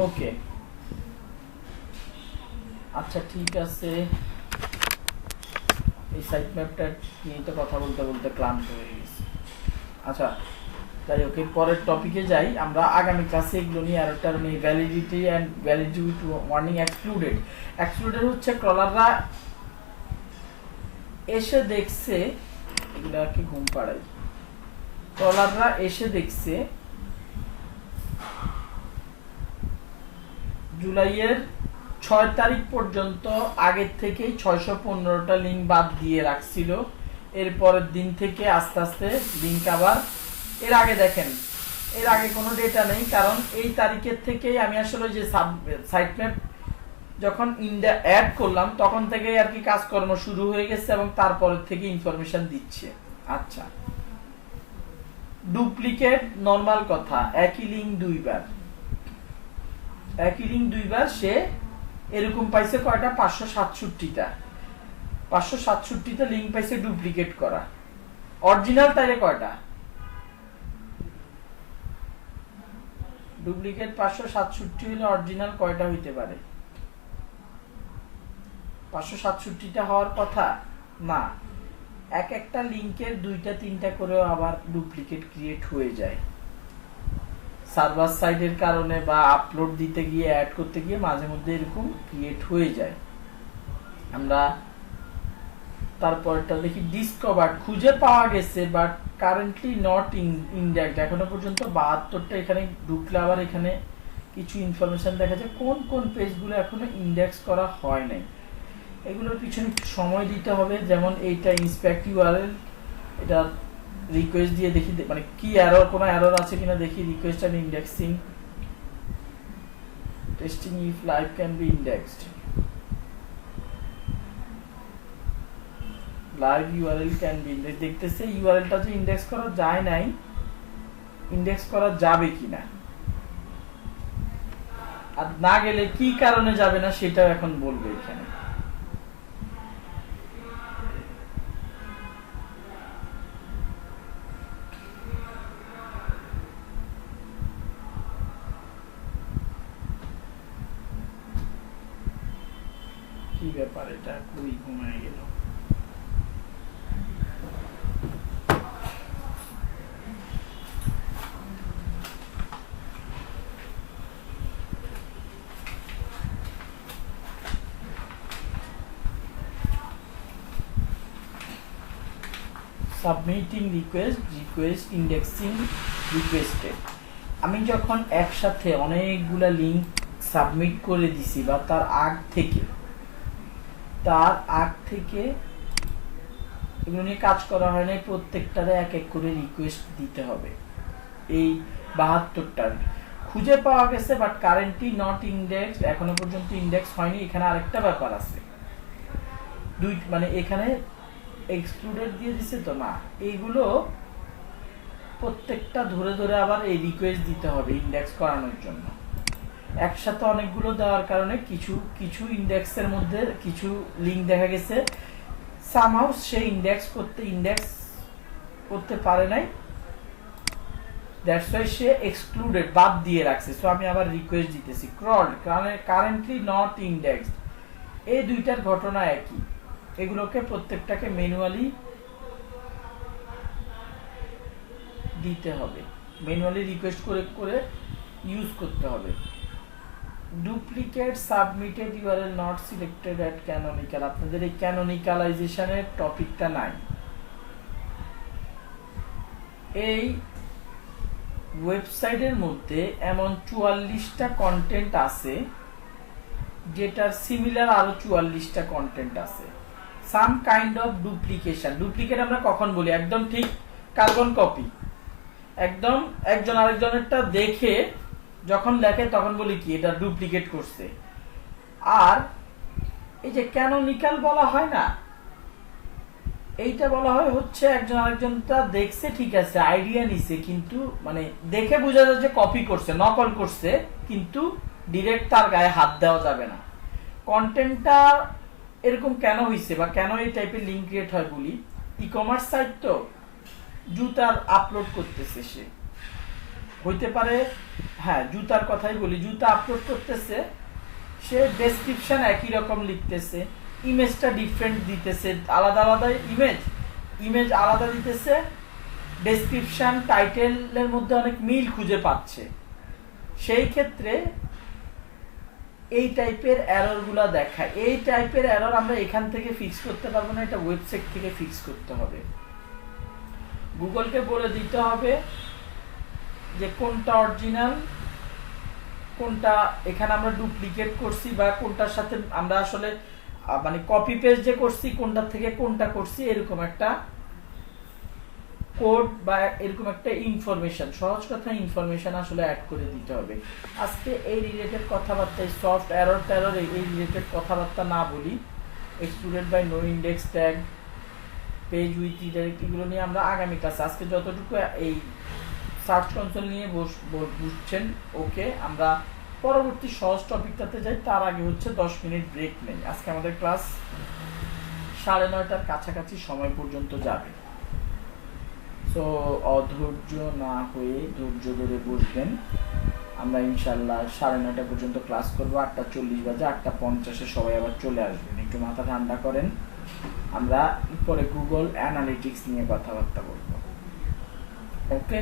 ওকে, আচ্ছা ঠিক আছে। এই সাইট ম্যাপটা নিয়ে তো কথা বলতে বলতে ক্লান্ত হয়ে গেছে। আচ্ছা যাই হোক, পরের টপিকে যাই আমরা। আগামী ক্লাসে এগুলো নিয়ে আর একটা নেই, validity and validity warning excluded. Excluded হচ্ছে ক্রলাররা এসে দেখছে, এগুলো আর কি ঘুম পাড়াই, ক্রলাররা এসে দেখছে জুলাইয়ের 6 তারিখ পর্যন্ত আগের থেকেই 615টা লিংক বাদ দিয়ে রাখছিল। এরপরের দিন থেকে আস্তে আস্তে লিংক আবার, এর আগে দেখেন, এর আগে কোনো ডেটা নেই, কারণ এই তারিখের থেকেই আমি আসলে যে সাইট ম্যাপ যখন ইন্ডিয়া অ্যাড করলাম তখন থেকেই আর কি কাজকর্ম শুরু হয়ে গেছে, এবং তারপরের থেকে ইনফরমেশন দিচ্ছে। আচ্ছা, ডুপ্লিকেট নরমাল কথা, একই লিংক দুইবার সে এরকম পাইছে কয়টা? 567টা। 567টা লিংক পাইছে ডুপ্লিকেট করা। অরিজিনাল তাইলে কয়টা? ডুপ্লিকেট 567 হলে অরিজিনাল কয়টা হইতে পারে? 567টা হওয়ার কথা না, একটা লিংকের 2-3টা করেও আবার ডুপ্লিকেট ক্রিয়েট হয়ে যায় সার্ভার সাইডের কারণে, বা আপলোড দিতে গিয়ে অ্যাড করতে গিয়ে মাঝে মধ্যে এরকম ক্রিয়েট হয়ে যায়। আমরা তারপরটা দেখি, ডিসকভার্ড খুঁজে পাওয়া গেছে বাট কারেন্টলি নট ইনডেক্সড। এখনো পর্যন্ত 72টা, এখানে ঢুকলে আবার এখানে কিছু ইনফরমেশন দেখা যায় কোন কোন পেজগুলো এখনো ইন্ডেক্স করা হয় নাই। এগুলোর পিছনে একটু সময় দিতে হবে। যেমন এইটা ইন্সপেক্ট ইউআরএল, এটা রিকোয়েস্ট দিয়ে দেখি মানে কি এরর, কোনো এরর আছে কিনা দেখি। Request and indexing, testing if live can be indexed, live URL can be index. দেখতেছে ইউআরএলটা যে ইন্ডেক্স করা যায় নাই, ইন্ডেক্স করা যাবে কিনা, আর না গেলে কি কারণে যাবে না সেটাও এখন বলবে এখানে। কি ব্যাপার, এটা খুবই ঘুমায় গেল। Submitting request, request indexing, requested. আমি যখন একসাথে অনেকগুলা লিঙ্ক সাবমিট করে দিছি বা তার আগ থেকে এগুলো নিয়ে কাজ করা হয় না, প্রত্যেকটারে এক এক করে রিকোয়েস্ট দিতে হবে। এই 72টা খুঁজে পাওয়া গেছে, বাট কারেন্টলি নট ইন্ডেক্সড, এখনো পর্যন্ত ইন্ডেক্স হয়নি। এখানে আরেকটা ব্যাপার আছে, মানে এখানে এক্সক্লুডেড দিয়ে দিছে তো না, এইগুলো প্রত্যেকটা ধরে ধরে আবার এই রিকোয়েস্ট দিতে হবে ইন্ডেক্স করানোর জন্য। একসাথে অনেকগুলো দেওয়ার কারণে কিছু ইন্ডেক্সের মধ্যে কিছু লিঙ্ক দেখা গেছে সামহাউ সে ইন্ডেক্স করতে পারে নাই, দ্যাটস ওয়াই সে এক্সক্লুডেড, বাদ দিয়ে রাখছে। সো আমি আবার রিকোয়েস্ট দিতেছি ক্রলড, কারেন্টলি নট ইন্ডেক্সড। এই দুইটার ঘটনা একই, এগুলোকে প্রত্যেকটাকে ম্যানুয়ালি দিতে হবে, ম্যানুয়ালি রিকোয়েস্ট করে করে ইউজ করতে হবে। Duplicate submitted URL not selected at canonical, আপনাদের এই ক্যানোনিক্যালাইজেশনের টপিকটা নাই। এই ওয়েবসাইটের মধ্যে এমন 44টা কন্টেন্ট আছে যেটার সিমিলার আরো 44টা কন্টেন্ট আছে। Some kind of duplication, duplicate আমরা কখন বলি, একদম ঠিক কার্বন কপি, একদম একজন আরেকজনেরটা দেখে যখন লেখে তখন বলি কি এটা ডুপ্লিকেট করছে। আর এই যে ক্যানোনিক্যাল বলা হয় না, এইটা বলা হয় হচ্ছে একজন আরেকজনটা দেখছে, ঠিক আছে আইডিয়া নিছে, কিন্তু মানে দেখে বোঝা যায় যে কপি করছে, নকল করছে, কিন্তু ডিরেক্ট তার গায়ে হাত দেওয়া যাবে না। কন্টেন্টটা এরকম কেন হইছে বা কেন এই টাইপের লিঙ্ক ক্রিয়েট হয় বলি, ই কমার্স সাইট তো জুতার আপলোড করতেছে, সে হইতে পারে, হ্যাঁ জুতার কথাই বলি, জুতা আপলোড করতেছে, সে ডেসক্রিপশন একই রকম লিখতেছে, ইমেজটা ডিফারেন্ট দিতেছে, আলাদা আলাদা ইমেজ আলাদা দিতেছে, ডেসক্রিপশন টাইটেলের মধ্যে অনেক মিল খুঁজে পাচ্ছে। সেই ক্ষেত্রে এই টাইপের এরর গুলা দেখায়। এই টাইপের এরর আমরা এখান থেকে ফিক্স করতে পারবো না, এটা ওয়েবসাইট থেকে ফিক্স করতে হবে। গুগলকে বলে দিতে হবে যে কোনটা অরিজিনাল, কোনটা এখানে আমরা ডুপ্লিকেট করছি, বা কোনটার সাথে আমরা আসলে মানে কপি পেস্ট যে করছি, কোনটা থেকে কোনটা করছি, এরকম একটা কোড বা এরকম একটা ইনফরমেশন, সহজ কথা ইনফরমেশন আসলে অ্যাড করে দিতে হবে। আজকে এই রিলেটেড কথাবার্তা, সফট এরর টেরর এই রিলেটেড কথাবার্তা না বলি, excluded by no index tag, page with redirect, এগুলো নিয়ে আমরা আগামী ক্লাসে, আজকে যতটুকু এই সার্চ কনসোল নিয়ে বুঝছেন ওকে, আমরা পরবর্তী সহজ টপিকটাতে যাই। তার আগে হচ্ছে 10 মিনিট ব্রেক নেই। আজকে আমাদের ক্লাস 9:30টার কাছাকাছি সময় পর্যন্ত যাবে। সো অধৈর্য না হয়ে ধৈর্য ধরে বসবেন। আমরা ইনশাল্লাহ 9:30 পর্যন্ত ক্লাস করবো। 8:40 বাজে, 8:50 সবাই আবার চলে আসবেন। একটু মাথা ঠান্ডা করেন, আমরা পরে গুগল অ্যানালিটিক্স নিয়ে কথাবার্তা বলবো। ওকে।